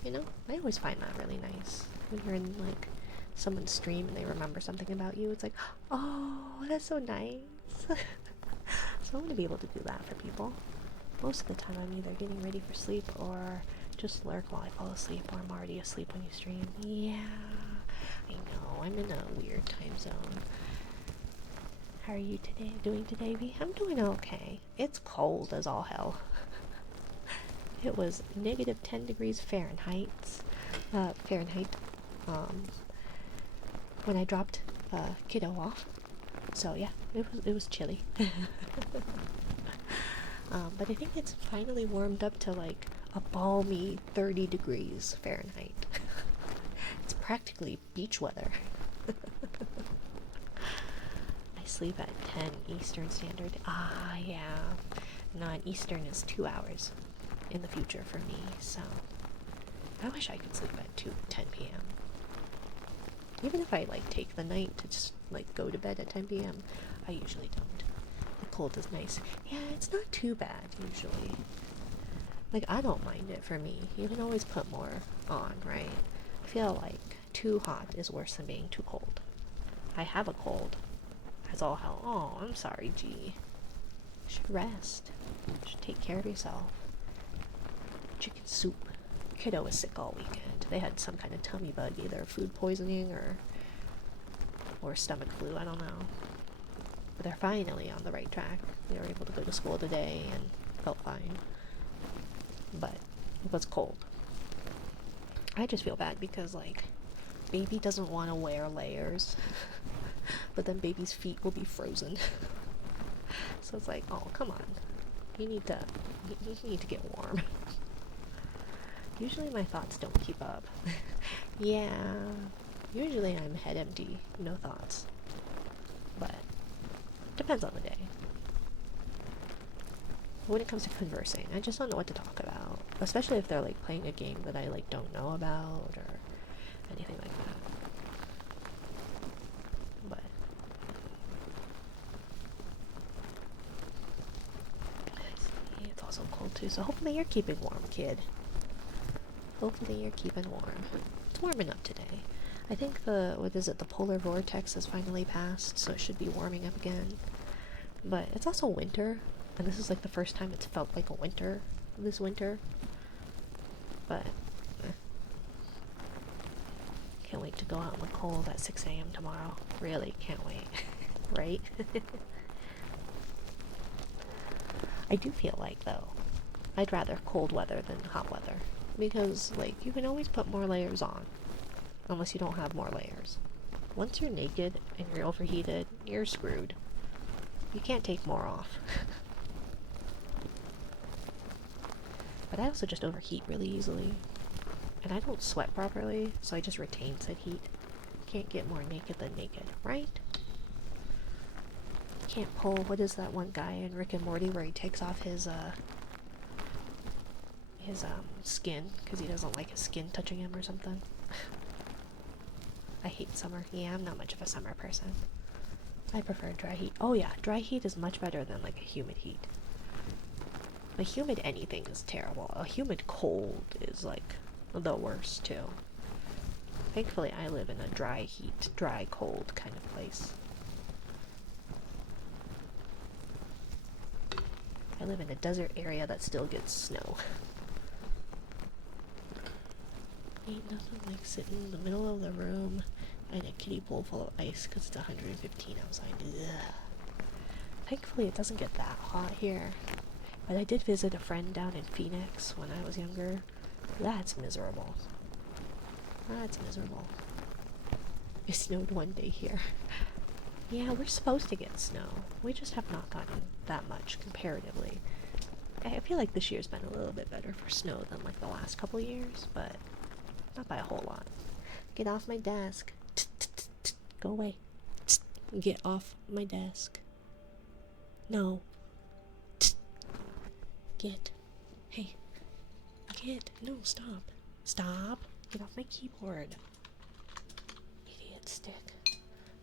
You know? I always find that really nice. When you're in, like, someone's stream and they remember something about you, it's like, oh, that's so nice. So I want to be able to do that for people. Most of the time I'm either getting ready for sleep or just lurk while I fall asleep, or I'm already asleep when you stream. Yeah, I know, I'm in a weird time zone. How are you doing today, V? I'm doing okay. It's cold as all hell. It was negative 10 degrees Fahrenheit, when I dropped kiddo off. So yeah, it was chilly. But I think it's finally warmed up to like a balmy 30 degrees Fahrenheit. It's practically beach weather. I sleep at 10 Eastern Standard. Ah, yeah. No, and Eastern is 2 hours in the future for me, so I wish I could sleep at 10 p.m. Even if I like take the night to just like go to bed at 10 p.m., I usually don't. The cold is nice. Yeah, it's not too bad usually. Like, I don't mind it for me. You can always put more on, right? I feel like too hot is worse than being too cold. I have a cold. That's all hell. Oh, I'm sorry, G. You should rest. You should take care of yourself. Chicken soup. Kiddo was sick all weekend. They had some kind of tummy bug, either food poisoning or stomach flu, I don't know. But they're finally on the right track. They were able to go to school today and felt fine. But it was cold. I just feel bad because, like, baby doesn't want to wear layers. But then baby's feet will be frozen. So it's like, oh, come on. You need to get warm. Usually my thoughts don't keep up. Yeah. Usually I'm head empty, no thoughts. But depends on the day. When it comes to conversing, I just don't know what to talk about. Especially if they're like playing a game that I like don't know about or anything like that. But I see, it's also cold too, so hopefully you're keeping warm, kid. Hopefully you're keeping warm. It's warming up today. I think the polar vortex has finally passed, so it should be warming up again. But it's also winter, and this is like the first time it's felt like a winter this winter. But can't wait to go out in the cold at 6 a.m. tomorrow. Really can't wait. Right? I do feel like, though, I'd rather cold weather than hot weather. Because, like, you can always put more layers on. Unless you don't have more layers. Once you're naked and you're overheated, you're screwed. You can't take more off. But I also just overheat really easily. And I don't sweat properly, so I just retain said heat. Can't get more naked than naked, right? Can't pull, what is that one guy in Rick and Morty where he takes off his skin because he doesn't like his skin touching him or something? I hate summer. Yeah, I'm not much of a summer person. I prefer dry heat. Oh yeah, dry heat is much better than like a humid heat. A humid anything is terrible. A humid cold is like the worst too. Thankfully I live in a dry heat, dry cold kind of place. I live in a desert area that still gets snow. Ain't nothing like sitting in the middle of the room in a kiddie pool full of ice because it's 115 outside. Ugh. Thankfully it doesn't get that hot here. But I did visit a friend down in Phoenix when I was younger. That's miserable. That's miserable. It snowed one day here. Yeah, we're supposed to get snow. We just have not gotten that much comparatively. I feel like this year's been a little bit better for snow than like the last couple years, but not by a whole lot. Get off my desk. Go away. Get off my desk. No. Get. Hey. Get. No, stop. Stop. Get off my keyboard. Idiot stick.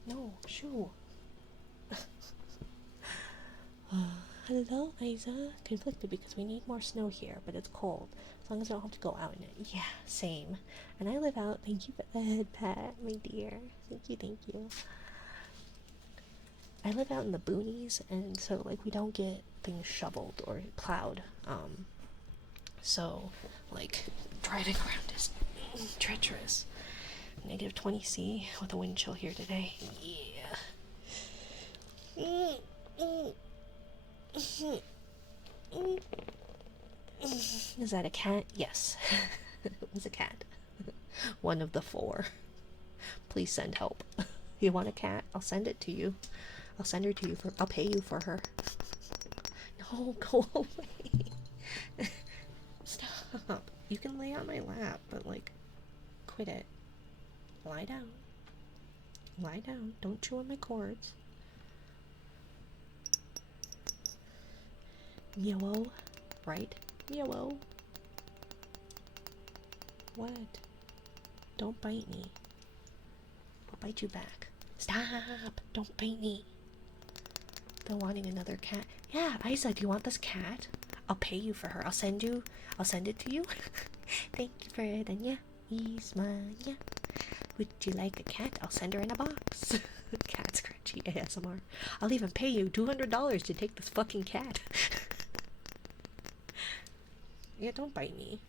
No, shoo. Hello, Isa. Conflicted because we need more snow here, but it's cold. As long as I don't have to go out in it. Yeah, same. And I live out. Thank you for the head pat, my dear. Thank you, thank you. I live out in the boonies, and so, like, we don't get things shoveled or plowed. So, like, driving around is treacherous. Negative 20°C with a wind chill here today. Yeah. Is that a cat? Yes. It was a cat. One of the 4. Please send help. You want a cat? I'll send it to you. I'll send her to you I'll pay you for her. No, go away. Stop. You can lay on my lap, but like, quit it. Lie down. Lie down. Don't chew on my cords. Meow. Right? Meow. What? Don't bite me. I'll bite you back. Stop! Don't bite me. They're wanting another cat. Yeah, Isa, do you want this cat? I'll pay you for her. I'll send it to you. Thank you for it, Anya. Ismanya. Would you like a cat? I'll send her in a box. Cat scratchy ASMR. I'll even pay you $200 to take this fucking cat. Yeah, don't bite me.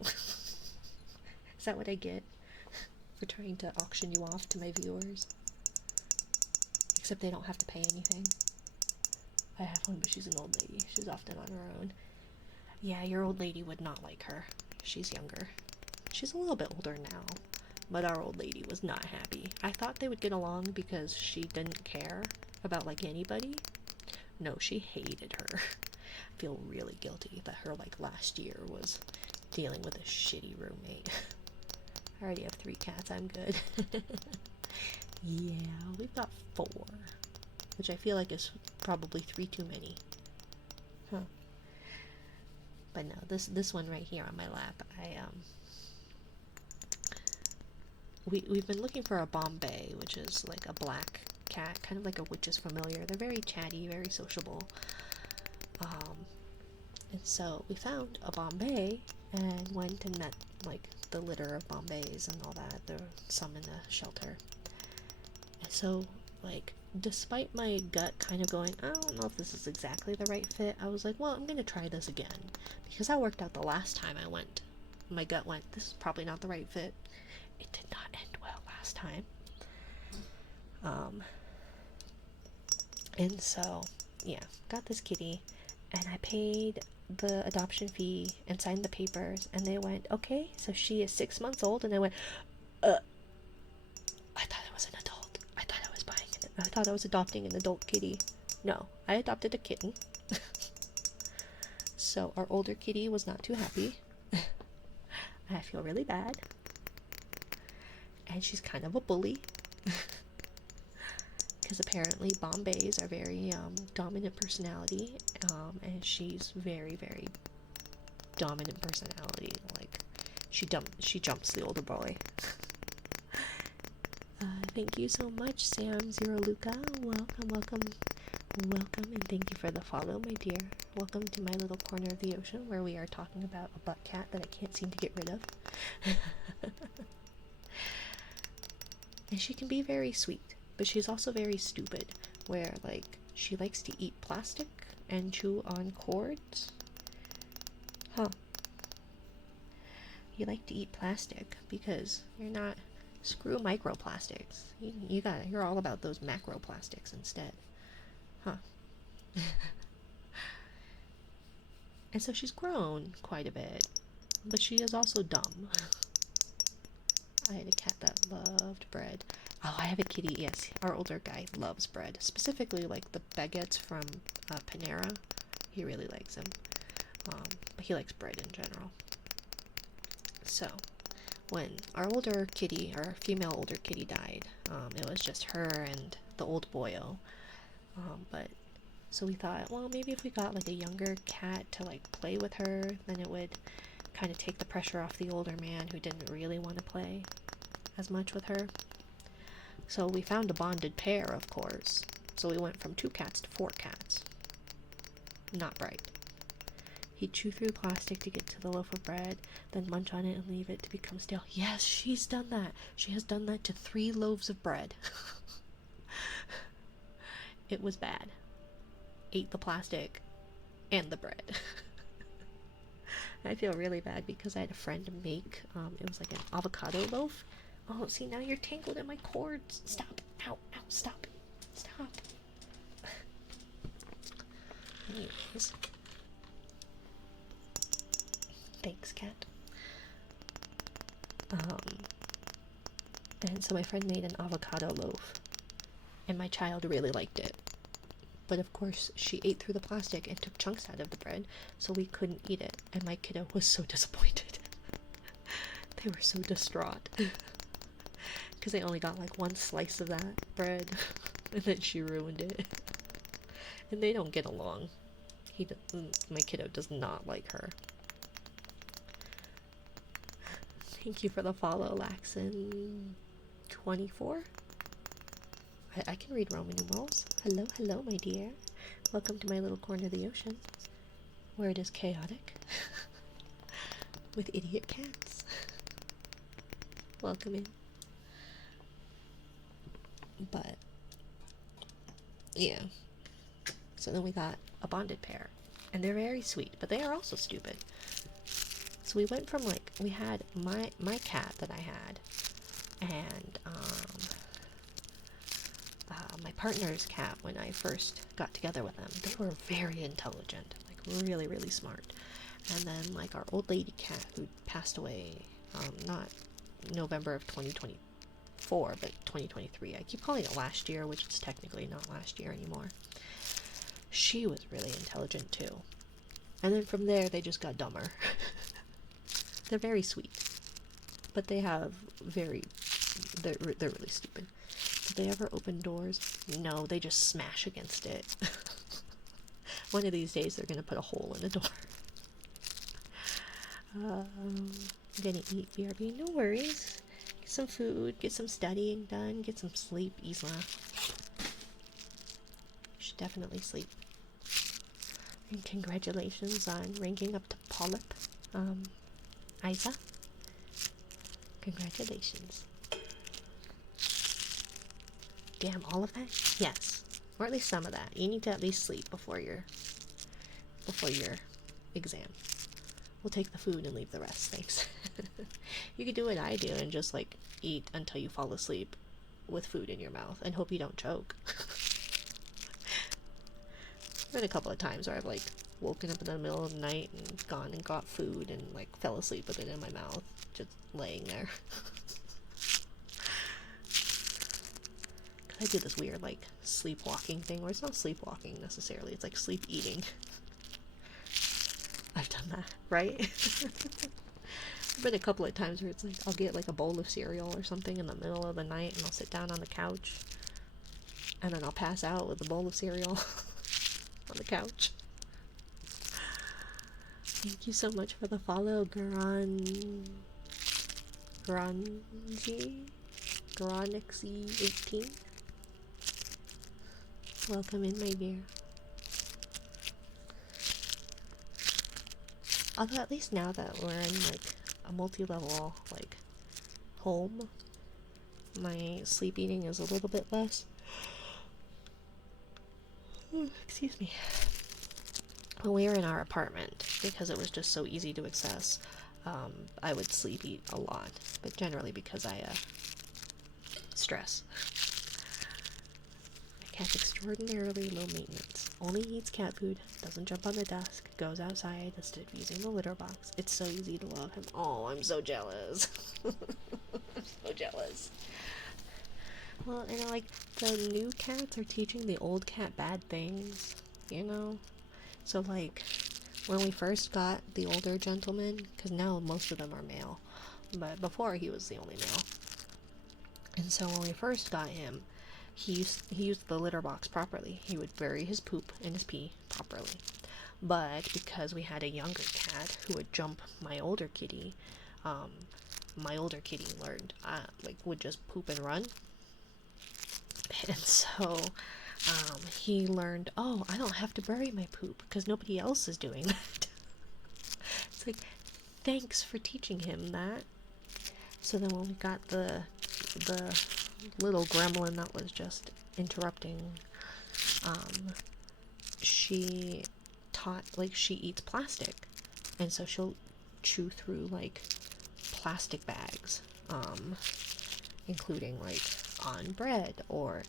Is that what I get for trying to auction you off to my viewers? Except they don't have to pay anything. I have one, but she's an old lady. She's often on her own. Yeah, your old lady would not like her. She's younger. She's a little bit older now. But our old lady was not happy. I thought they would get along because she didn't care about, like, anybody. No, she hated her. I feel really guilty that her, like, last year was dealing with a shitty roommate. I already have 3 cats. I'm good. Yeah, we've got 4. Which I feel like is probably 3 too many. Huh. But no, this one right here on my lap, we've been looking for a Bombay, which is like a black cat, kind of like a Witch's Familiar. They're very chatty, very sociable. And so we found a Bombay and went and met like the litter of Bombays and all that. There were some in the shelter. And so, like, despite my gut kind of going, I don't know if this is exactly the right fit, I was like, well, I'm gonna try this again. Because that worked out the last time I went. My gut went, this is probably not the right fit. It did not end well last time. And so, yeah, got this kitty, and I paid the adoption fee and signed the papers, and they went, okay, so she is 6 months old, and I went, I thought I was an adult. I thought I was I thought I was adopting an adult kitty. No, I adopted a kitten. So our older kitty was not too happy. I feel really bad. And she's kind of a bully. Because apparently Bombays are very dominant personality, and she's very, very dominant personality. Like, she jumps the older boy. Thank you so much, Sam Zero Luca. Welcome, and thank you for the follow, my dear. Welcome to my little corner of the ocean where we are talking about a butt cat that I can't seem to get rid of. And she can be very sweet, but she's also very stupid, where, like, she likes to eat plastic and chew on cords. Huh. You like to eat plastic because you're not... Screw microplastics. You're all about those macroplastics instead. Huh. And so she's grown quite a bit, but she is also dumb. I had a cat that loved bread. Oh, I have a kitty, yes. Our older guy loves bread. Specifically, like, the baguettes from Panera. He really likes them. But he likes bread in general. So, when our older kitty, our female older kitty died, it was just her and the old boyo. But, so we thought, well, maybe if we got, like, a younger cat to, like, play with her, then it would kind of take the pressure off the older man who didn't really want to play as much with her. So we found a bonded pair, of course. So we went from 2 cats to 4 cats. Not right. He'd chew through plastic to get to the loaf of bread, then munch on it and leave it to become stale. Yes, she's done that. She has done that to 3 loaves of bread. It was bad. Ate the plastic and the bread. I feel really bad because I had a friend make, it was like an avocado loaf. Oh, see, now you're tangled in my cords. Stop. Ow, stop. Stop. Anyways. Thanks, cat. And so my friend made an avocado loaf, and my child really liked it. But of course, she ate through the plastic and took chunks out of the bread, so we couldn't eat it, and my kiddo was so disappointed. They were so distraught. Because they only got like 1 slice of that bread, and then she ruined it. And they don't get along. My kiddo does not like her. Thank you for the follow, Laxon24. I can read Roman numerals. Hello, my dear. Welcome to my little corner of the ocean, where it is chaotic, with idiot cats. Welcome in. But, yeah. So then we got a bonded pair, and they're very sweet, but they are also stupid. So we went from, like, we had my cat that I had, and my partner's cat when I first got together with them. They were very intelligent, like really, really smart. And then, like, our old lady cat who passed away, not November of 2024, but 2023. I keep calling it last year, which is technically not last year anymore. She was really intelligent too. And then from there, they just got dumber. They're very sweet, but they have they're really stupid. Do they ever open doors? No, they just smash against it. One of these days, they're gonna put a hole in the door. I'm gonna eat, BRB. No worries. Get some food, get some studying done, get some sleep, Isla. You should definitely sleep. And congratulations on ranking up to Polyp, Isa. Congratulations. Damn, all of that? Yes. Or at least some of that. You need to at least sleep before your exam. We'll take the food and leave the rest, thanks. You could do what I do and just like eat until you fall asleep with food in your mouth and hope you don't choke. Been a couple of times where I've like woken up in the middle of the night and gone and got food and like fell asleep with it in my mouth, just laying there. I do this weird like sleepwalking thing where it's not sleepwalking necessarily, it's like sleep eating. I've done that, right? There's been a couple of times where it's like I'll get like a bowl of cereal or something in the middle of the night and I'll sit down on the couch and then I'll pass out with a bowl of cereal on the couch. Thank you so much for the follow, Gronixy18. Welcome in, my dear. Although at least now that we're in like a multi-level like home, my sleep eating is a little bit less. Excuse me. When we were in our apartment, because it was just so easy to access, I would sleep eat a lot, but generally because I stress. My cat's extraordinarily low maintenance. Only eats cat food, doesn't jump on the desk, goes outside instead of using the litter box. It's so easy to love him. Oh, I'm so jealous. I'm so jealous. Well, and like the new cats are teaching the old cat bad things, you know? So like when we first got the older gentleman, because now most of them are male, but before he was the only male. And so when we first got him, he used the litter box properly. He would bury his poop and his pee properly. But because we had a younger cat who would jump my older kitty learned like would just poop and run. And so he learned, oh, I don't have to bury my poop because nobody else is doing that. It's like, thanks for teaching him that. So then when we got the little gremlin that was just interrupting, she taught, like, she eats plastic, and so she'll chew through like plastic bags, including like on bread or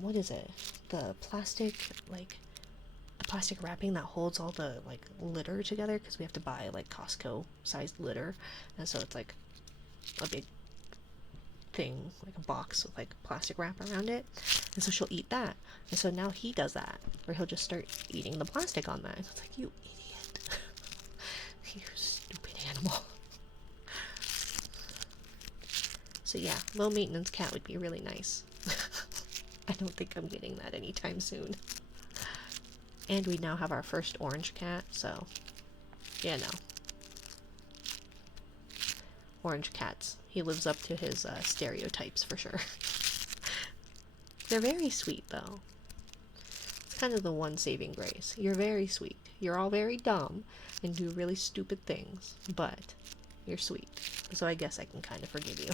what is it, the plastic, like the plastic wrapping that holds all the like litter together, because we have to buy like Costco sized litter, and so it's like a big thing, like a box with like plastic wrap around it, and so she'll eat that. And so now he does that, where he'll just start eating the plastic on that. And it's like, you idiot. You stupid animal. So yeah, low maintenance cat would be really nice. I don't think I'm getting that anytime soon. And we now have our first orange cat, so yeah, no. Orange cats. He lives up to his stereotypes for sure. They're very sweet though. It's kind of the one saving grace. You're very sweet. You're all very dumb and do really stupid things, but you're sweet. So I guess I can kind of forgive you.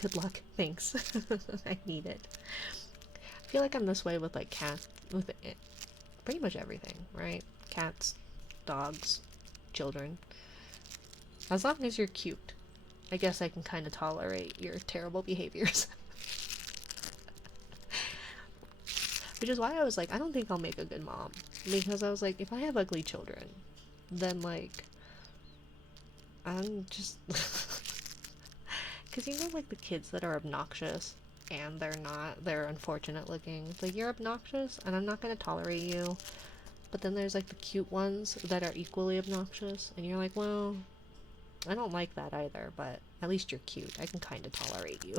Good luck. Thanks. I need it. I feel like I'm this way with like cats, with it, pretty much everything, right? Cats, dogs, children. As long as you're cute, I guess I can kind of tolerate your terrible behaviors. Which is why I was like, I don't think I'll make a good mom. Because I was like, if I have ugly children, then like, I'm just... Because you know, like the kids that are obnoxious and they're unfortunate looking. It's like, you're obnoxious and I'm not going to tolerate you. But then there's like the cute ones that are equally obnoxious, and you're like, well, I don't like that either, but at least you're cute. I can kind of tolerate you.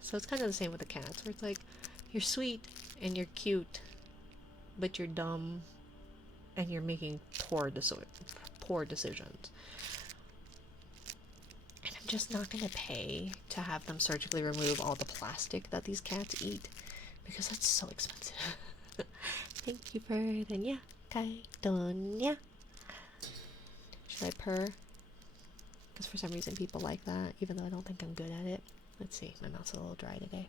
So it's kind of the same with the cats, where it's like, you're sweet and you're cute, but you're dumb and you're making poor decisions. And I'm just not going to pay to have them surgically remove all the plastic that these cats eat, because that's so expensive. Thank you, Bird. And yeah, Caidonia. Should I purr? Because for some reason people like that, even though I don't think I'm good at it. Let's see, my mouth's a little dry today.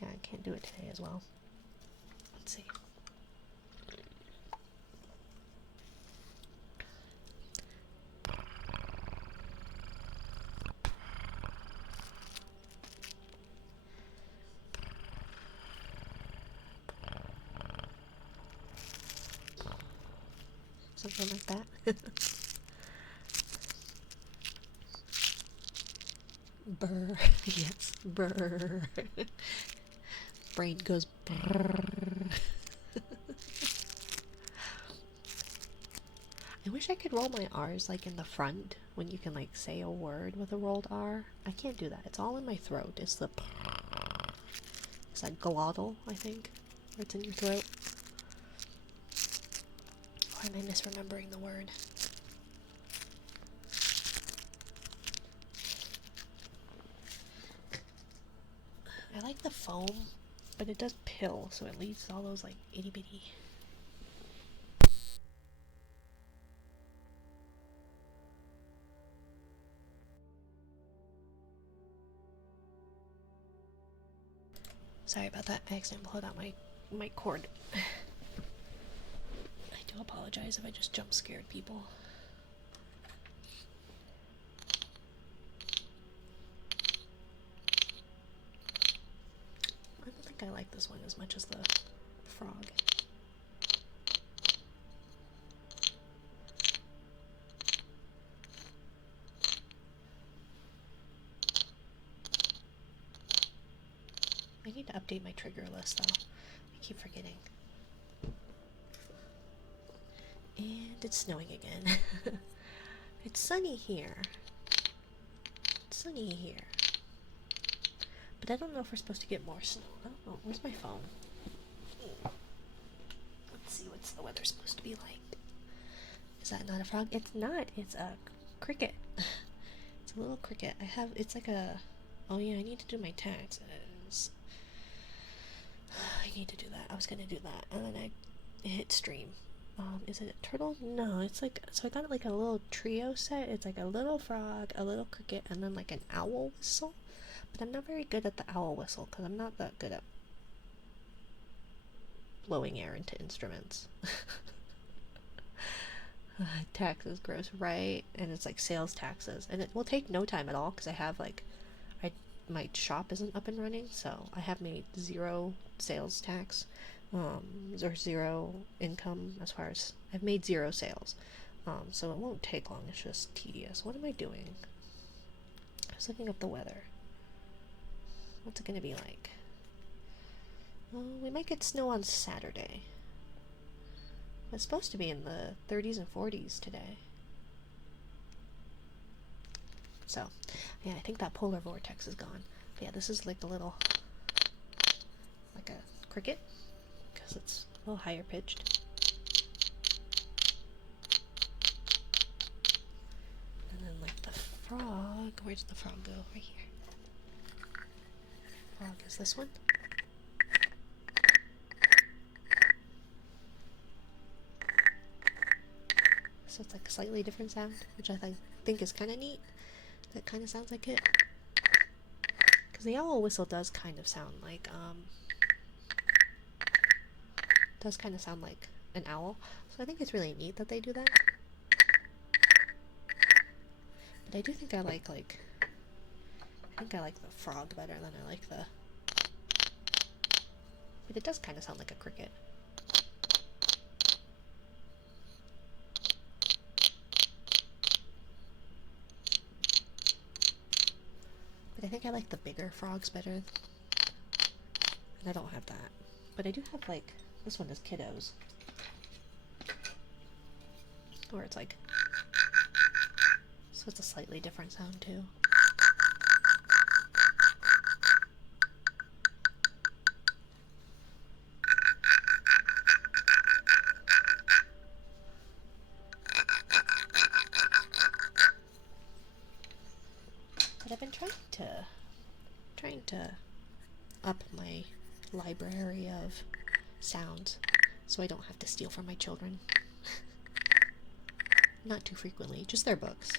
Yeah, I can't do it today as well. Let's see. Something like that. Brr. Yes, brr. Brain goes brr. I wish I could roll my R's like in the front when you can like say a word with a rolled R. I can't do that. It's all in my throat. It's the it's like glottal, I think, where it's in your throat. Or am I misremembering the word? I like the foam, but it does pill, so it leaves all those like itty bitty. Sorry about that. I accidentally pulled out my cord. I do apologize if I just jump scared people. I don't think I like this one as much as the frog. I need to update my trigger list though. I keep forgetting. And it's snowing again. It's sunny here. It's sunny here. But I don't know if we're supposed to get more snow. I don't know. Where's my phone? Let's see what's the weather supposed to be like. Is that not a frog? It's not. It's a cricket. It's a little cricket. It's like a, oh yeah, I need to do my taxes. I need to do that. I was gonna do that. And then I hit stream. Is it a turtle? No, it's like, so I got like a little trio set. It's like a little frog, a little cricket, and then like an owl whistle. But I'm not very good at the owl whistle because I'm not that good at blowing air into instruments. Taxes gross, right? And it's like sales taxes, and it will take no time at all because I have like, my shop isn't up and running, so I have made 0 sales tax, or 0 income as far as I've made 0 sales, so it won't take long. It's just tedious. What am I doing? I was looking up the weather. What's it gonna be like? Well, we might get snow on Saturday. It's supposed to be in the 30s and 40s today. So, yeah, I think that polar vortex is gone. But yeah, this is like a little, like a cricket, because it's a little higher pitched. And then like the frog, where did the frog go? Right here. Frog is this one. So it's like a slightly different sound, which I think is kind of neat. That kind of sounds like it. Because the owl whistle does kind of sound like, an owl. So I think it's really neat that they do that. But I do think I like the frog better than I like the... But it does kind of sound like a cricket. But I think I like the bigger frogs better. And I don't have that. But I do have, like, this one is kiddos. Or it's like... So it's a slightly different sound, too. up my library of sounds so I don't have to steal from my children. Not too frequently, just their books.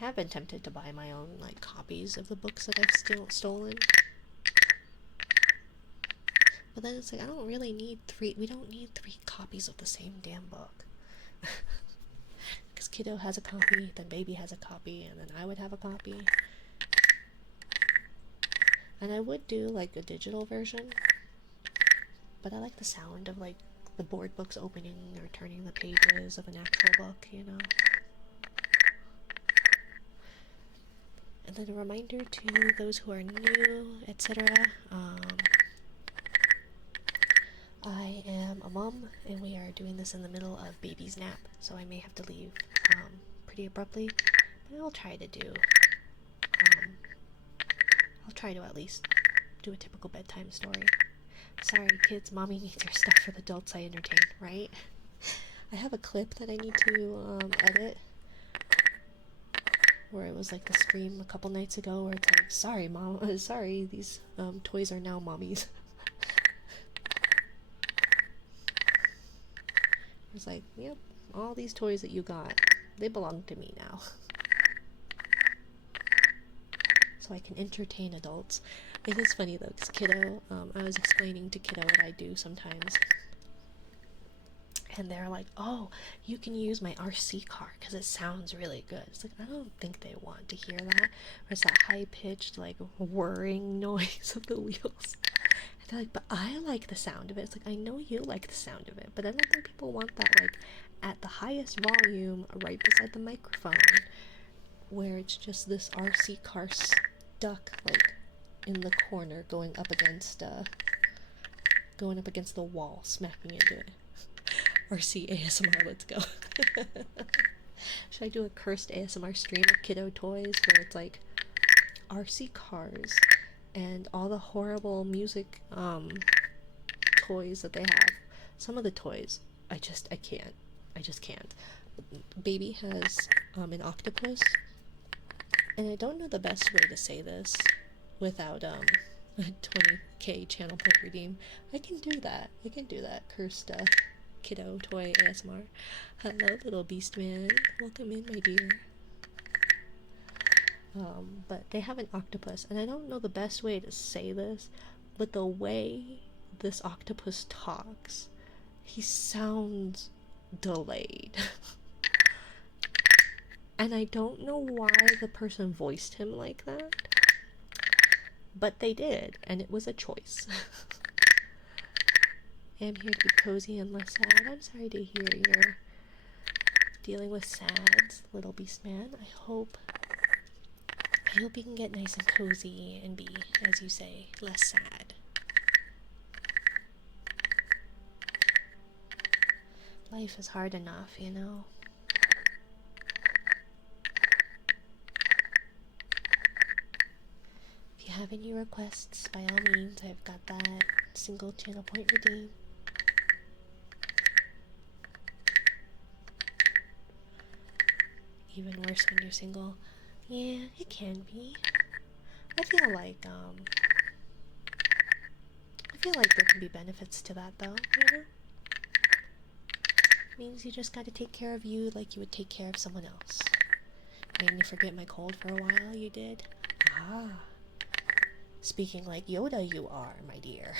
I have been tempted to buy my own like copies of the books that I've stolen. But then it's like, I don't really need we don't need 3 copies of the same damn book. Because Kiddo has a copy, then Baby has a copy, and then I would have a copy. And I would do like a digital version, but I like the sound of like the board books opening or turning the pages of an actual book, you know. And then a reminder to those who are new, etc. I am a mom, and we are doing this in the middle of Baby's nap, so I may have to leave pretty abruptly, but I'll try to do, I'll try to at least do a typical bedtime story. Sorry kids, mommy needs her stuff for the adults I entertain, right? I have a clip that I need to edit, where it was like the stream a couple nights ago where it's like, sorry mom, sorry, these toys are now mommy's. It's like, yep, all these toys that you got, they belong to me now. So I can entertain adults. It is funny though, because Kiddo, I was explaining to Kiddo what I do sometimes. And they're like, oh, you can use my RC car because it sounds really good. It's like, I don't think they want to hear that. Or it's that high-pitched, like, whirring noise of the wheels. And they're like, but I like the sound of it. It's like, I know you like the sound of it, but I don't think people want that, like, at the highest volume right beside the microphone, where it's just this RC car stuck, like, in the corner, going up against the wall, smacking into it. RC ASMR, let's go. Should I do a cursed ASMR stream of Kiddo toys where it's like RC cars and all the horrible music toys that they have? Some of the toys, I just can't. Baby has an octopus, and I don't know the best way to say this without a 20k channel point redeem. I can do that, cursed Kiddo toy ASMR. Hello little beast man, welcome in my dear. But they have an octopus, and I don't know the best way to say this, but the way this octopus talks, he sounds delayed. And I don't know why the person voiced him like that, but they did, and it was a choice. I'm here to be cozy and less sad. I'm sorry to hear you're dealing with sads, little beast man. I hope you can get nice and cozy and be, as you say, less sad. Life is hard enough, you know. If you have any requests, by all means, I've got that single channel point redeem. Even worse when you're single. Yeah, it can be. I feel like there can be benefits to that though, you know? It means you just gotta take care of you like you would take care of someone else. Made me forget my cold for a while, you did? Ah. Speaking like Yoda you are, my dear.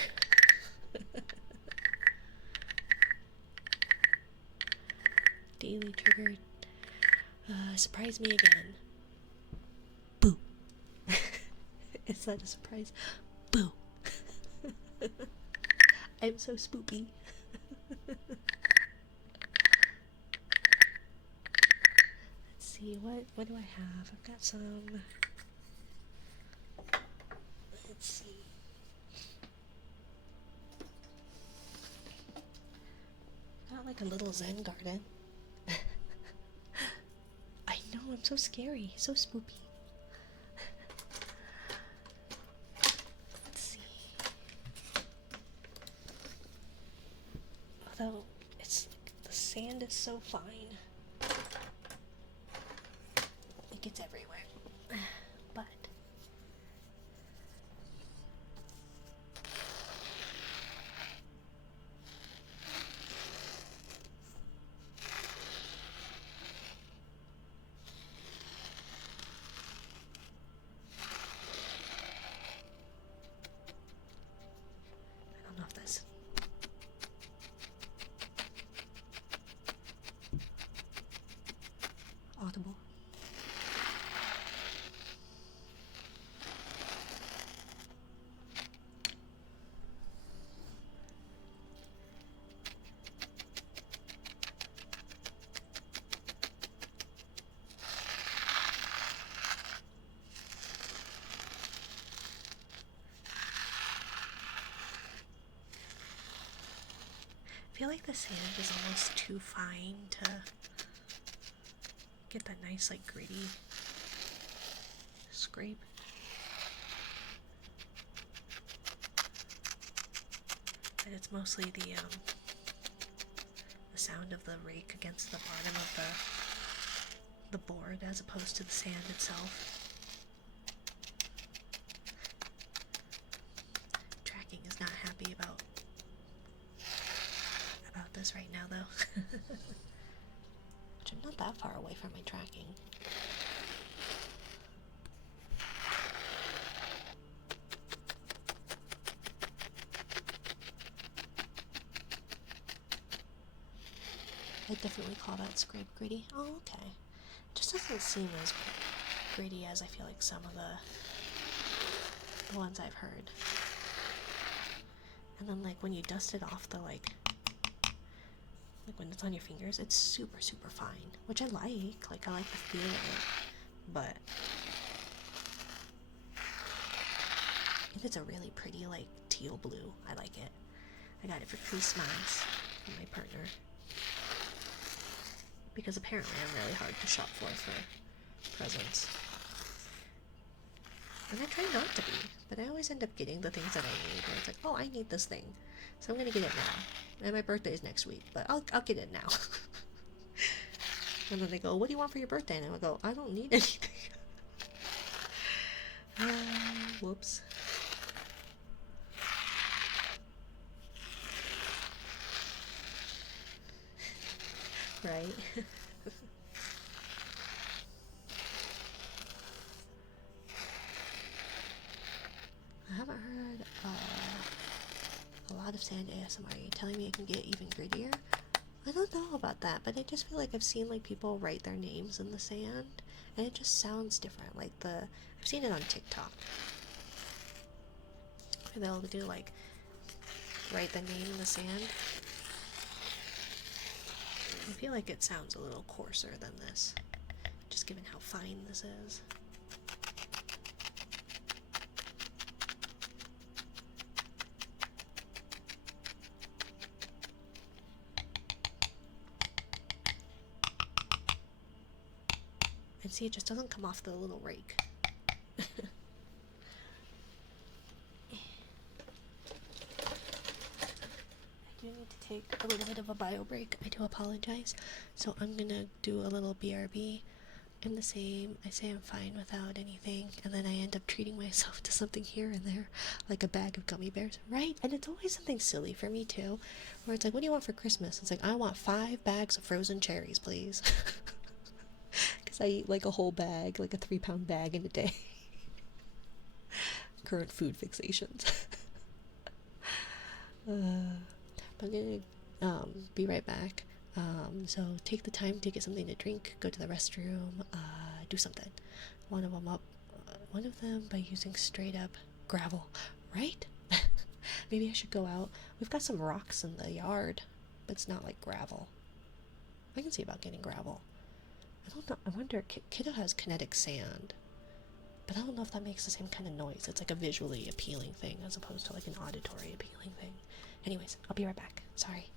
Daily triggered. Surprise me again. Boo. Is that a surprise? Boo. I'm so spoopy. Let's see, what do I have? I've got some. Let's see. Got like a little Zen garden. I know, I'm so scary, so spoopy. Let's see. Although it's like the sand is so fine. like it's everywhere. But I don't know if that's audible. I feel like the sand is almost too fine to get that nice, like, gritty scrape. But it's mostly the sound of the rake against the bottom of the board as opposed to the sand itself. Tracking is not happy about this right now, though. Which I'm not that far away from my tracking. I definitely call that scrape gritty. Oh, okay. It just doesn't seem as gritty as I feel like some of the ones I've heard. And then, like, when you dust it off the, like when it's on your fingers, it's super, super fine, which I like. Like, I like the feel of it, but if it's a really pretty, like, teal blue, I like it. I got it for Christmas from my partner, because apparently I'm really hard to shop for presents. And I try not to be, but I always end up getting the things that I need, where it's like, oh, I need this thing, so I'm gonna get it now. And my birthday is next week, but I'll get it now. And then they go, what do you want for your birthday? And I would go, I don't need anything. Whoops. Right? I haven't heard a lot of sand ASMR. Are you telling me it can get even grittier? I don't know about that, but I just feel like I've seen, like, people write their names in the sand, and it just sounds different. Like, I've seen it on TikTok, where they'll do, like, write the name in the sand. I feel like it sounds a little coarser than this, just given how fine this is. And see, it just doesn't come off the little rake. I do need to take a little bit of a bio break. I do apologize. So I'm gonna do a little BRB. I'm the same. I say I'm fine without anything, and then I end up treating myself to something here and there, like a bag of gummy bears, right? And it's always something silly for me too, where it's like, what do you want for Christmas? It's like, I want 5 bags of frozen cherries, please. Because I eat like a whole bag, like a 3-pound bag in a day. Current food fixations. But I'm gonna be right back. So take the time to get something to drink, go to the restroom, do something. One of them by using straight up gravel, right? Maybe I should go out. We've got some rocks in the yard, but it's not like gravel. I can see about getting gravel. I don't know. I wonder, Kiddo has kinetic sand, but I don't know if that makes the same kind of noise. It's like a visually appealing thing as opposed to like an auditory appealing thing. Anyways, I'll be right back. Sorry.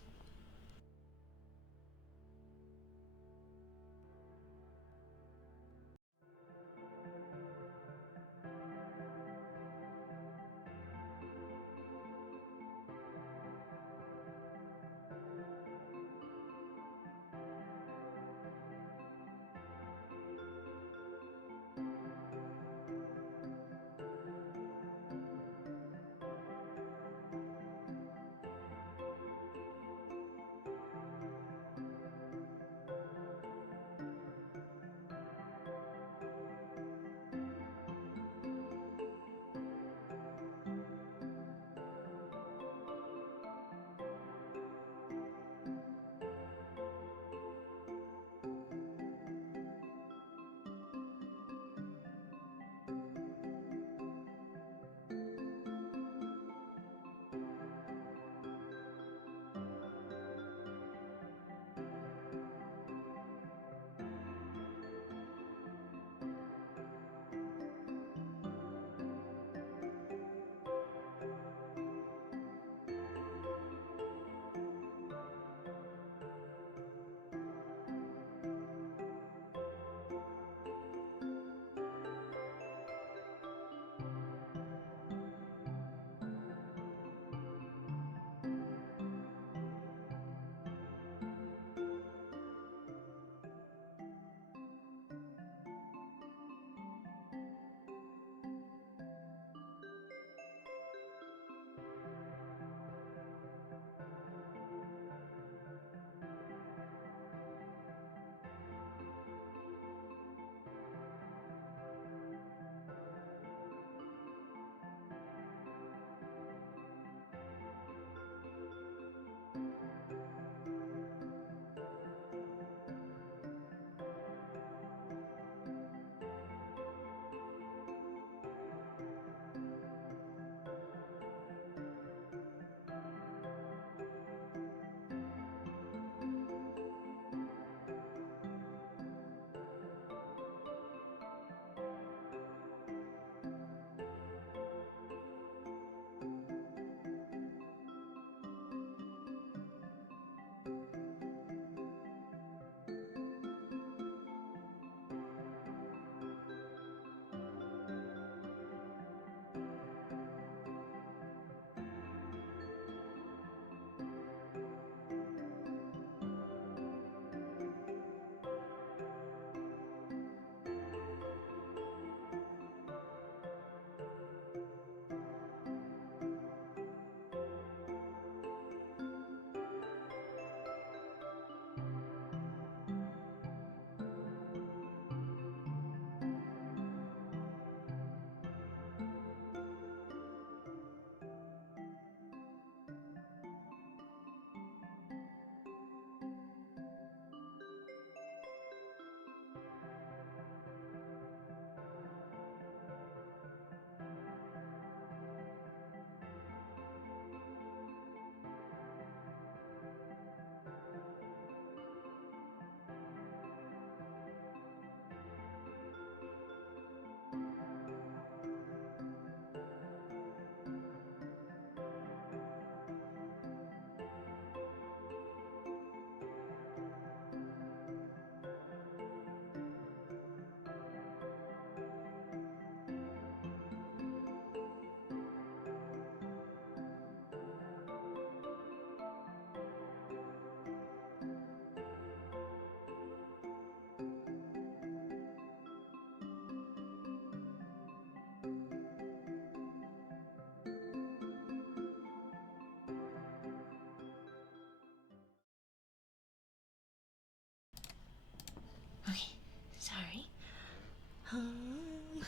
Um,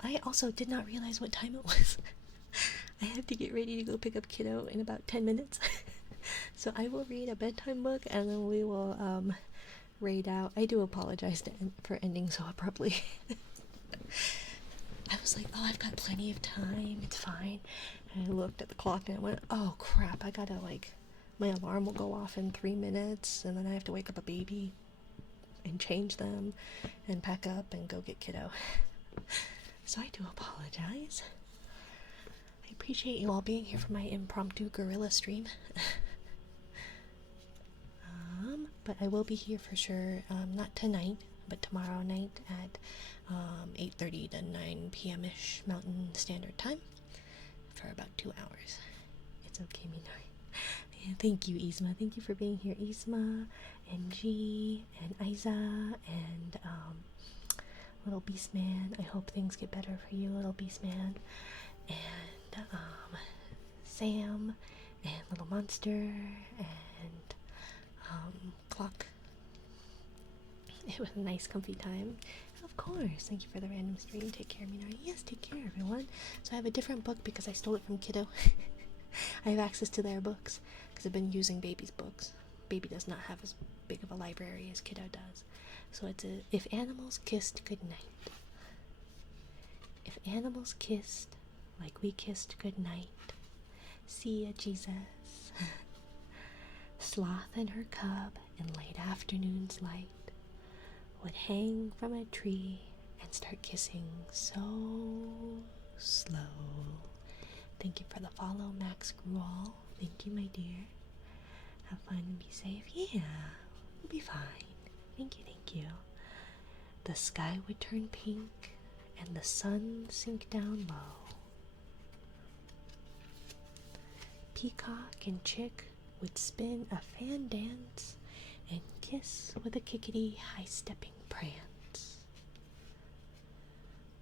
I also did not realize what time it was. I have to get ready to go pick up kiddo in about 10 minutes. So I will read a bedtime book and then we will read out. I do apologize for ending so abruptly. I was like, oh, I've got plenty of time, it's fine. And I looked at the clock and I went, oh crap, I gotta my alarm will go off in 3 minutes and then I have to wake up a baby and change them and pack up and go get kiddo. So I do apologize. I appreciate you all being here for my impromptu gorilla stream. But I will be here for sure, not tonight, but tomorrow night at 8:30 to 9 p.m.-ish Mountain Standard Time for about 2 hours. It's okay, Minari. And thank you, Isma. Thank you for being here, Isma, and G, and Isa, and Little Beastman. I hope things get better for you, Little Beastman. And Sam, and Little Monster, and Clock. It was a nice, comfy time. Of course. Thank you for the random stream. Take care, Minari. Yes, take care, everyone. So I have a different book because I stole it from Kiddo. I have access to their books because I've been using Baby's books. Baby does not have as big of a library as Kiddo does. So it's a If Animals Kissed Goodnight. If animals kissed like we kissed goodnight, see ya, Jesus. Sloth and her cub in late afternoon's light would hang from a tree and start kissing so slow. Thank you for the follow, Max Gruel. Thank you, my dear. Have fun and be safe. Yeah, we'll be fine. Thank you, thank you. The sky would turn pink and the sun sink down low. Peacock and chick would spin a fan dance and kiss with a kickety high-stepping prance.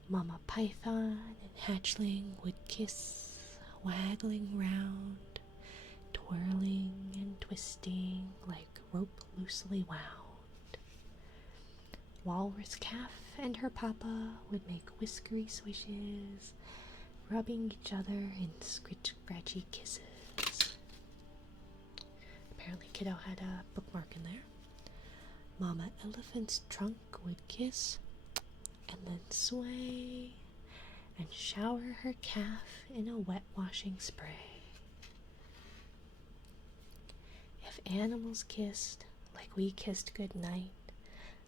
Mama Python and hatchling would kiss, waggling round, twirling and twisting like rope loosely wound. Walrus calf and her papa would make whiskery swishes, rubbing each other in scratchy kisses. Apparently Kiddo had a bookmark in there. Mama Elephant's trunk would kiss and then sway and shower her calf in a wet washing spray. If animals kissed like we kissed goodnight,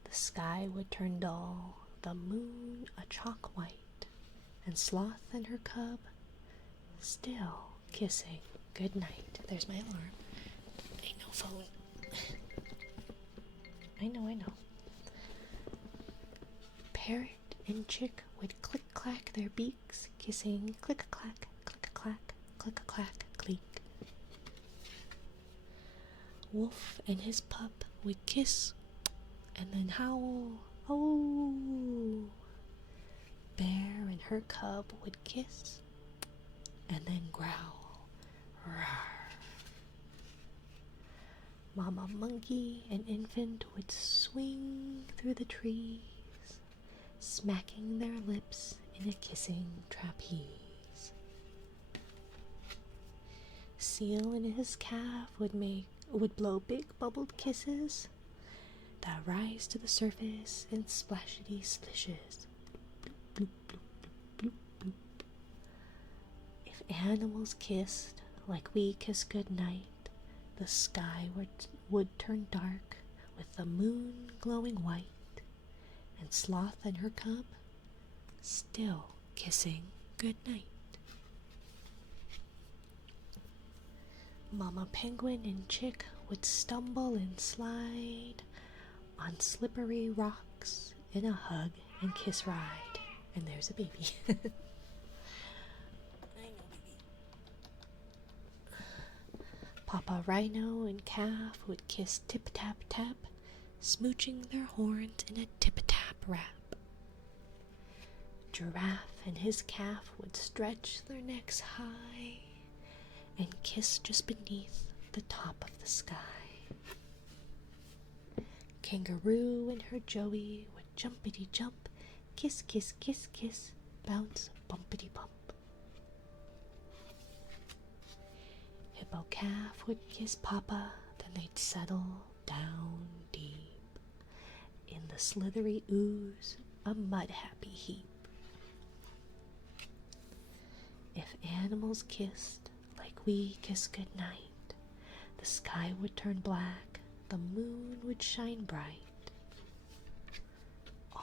the sky would turn dull, the moon a chalk white, and Sloth and her cub still kissing goodnight. There's my alarm. Ain't no phone. I know. Parrot and chick would click-clack their beaks, kissing click-a-clack, click-a-clack, click-a-clack, cleek. Wolf and his pup would kiss and then howl, oh. Bear and her cub would kiss and then growl, rawr. Mama monkey and infant would swing through the trees, smacking their lips in a kissing trapeze. Seal and his calf would blow big bubbled kisses that rise to the surface in splashity splishes. Bloop, bloop, bloop, bloop, bloop. If animals kissed like we kiss goodnight, the sky would turn dark with the moon glowing white, and Sloth and her cub still kissing goodnight. Mama Penguin and chick would stumble and slide on slippery rocks in a hug and kiss ride. And there's a baby. I know, baby. Papa Rhino and calf would kiss tip-tap-tap, smooching their horns in a tip-tap rap. Giraffe and his calf would stretch their necks high and kiss just beneath the top of the sky. Kangaroo and her Joey would jumpity-jump Kiss, kiss, kiss, kiss, bounce, bumpity bump. Hippo calf would kiss Papa, then they'd settle down deep in the slithery ooze, a mud-happy heap. If animals kissed like we kiss goodnight, the sky would turn black, the moon would shine bright.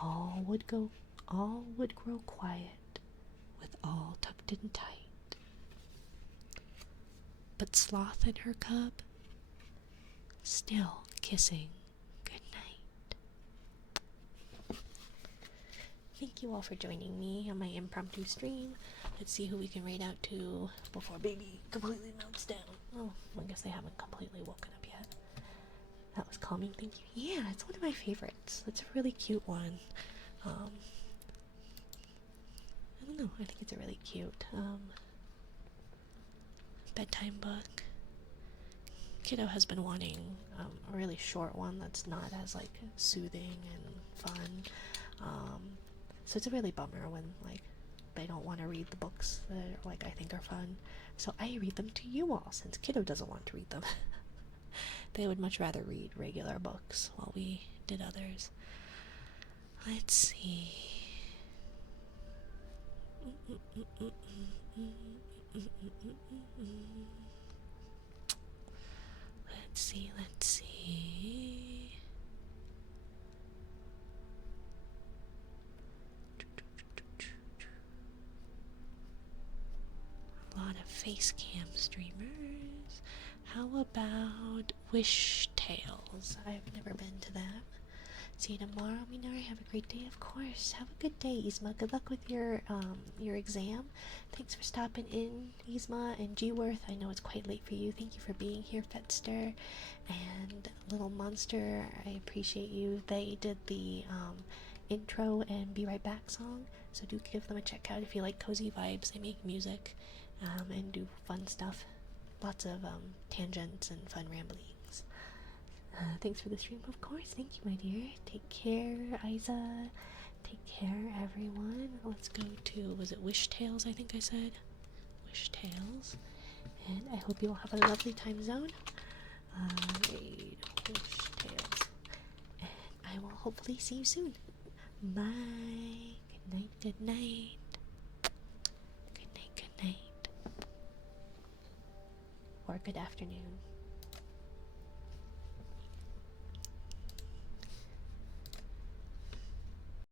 All would grow quiet, with all tucked in tight. But Sloth and her cub, still kissing goodnight. Thank you all for joining me on my impromptu stream. Let's see who we can raid out to before baby completely melts down. Oh, I guess they haven't completely woken up yet. That was calming, thank you. Yeah, it's one of my favorites. It's a really cute one. I don't know, I think it's a really cute bedtime book. Kiddo has been wanting a really short one that's not as like soothing and fun. So it's a really bummer when like they don't want to read the books that like I think are fun. So I read them to you all since Kiddo doesn't want to read them. They would much rather read regular books while we did others. Let's see. Let's see. A lot of face cam streamers. How about Wish Tales? I've never been to that. See you tomorrow, Minari. Have a great day, of course. Have a good day, Yzma. Good luck with your exam. Thanks for stopping in, Yzma and G-Worth. I know it's quite late for you. Thank you for being here, Fetster. And Little Monster, I appreciate you. They did the intro and Be Right Back song, so do give them a check out if you like cozy vibes. They make music and do fun stuff. Lots of tangents and fun ramblings. Thanks for the stream, of course. Thank you, my dear. Take care, Isa. Take care, everyone. Let's go to, was it Wish Tales, I think I said? Wish Tales. And I hope you all have a lovely time zone. Raid Wish Tales. And I will hopefully see you soon. Bye. Good night, good night. Good night, good night. Or good afternoon.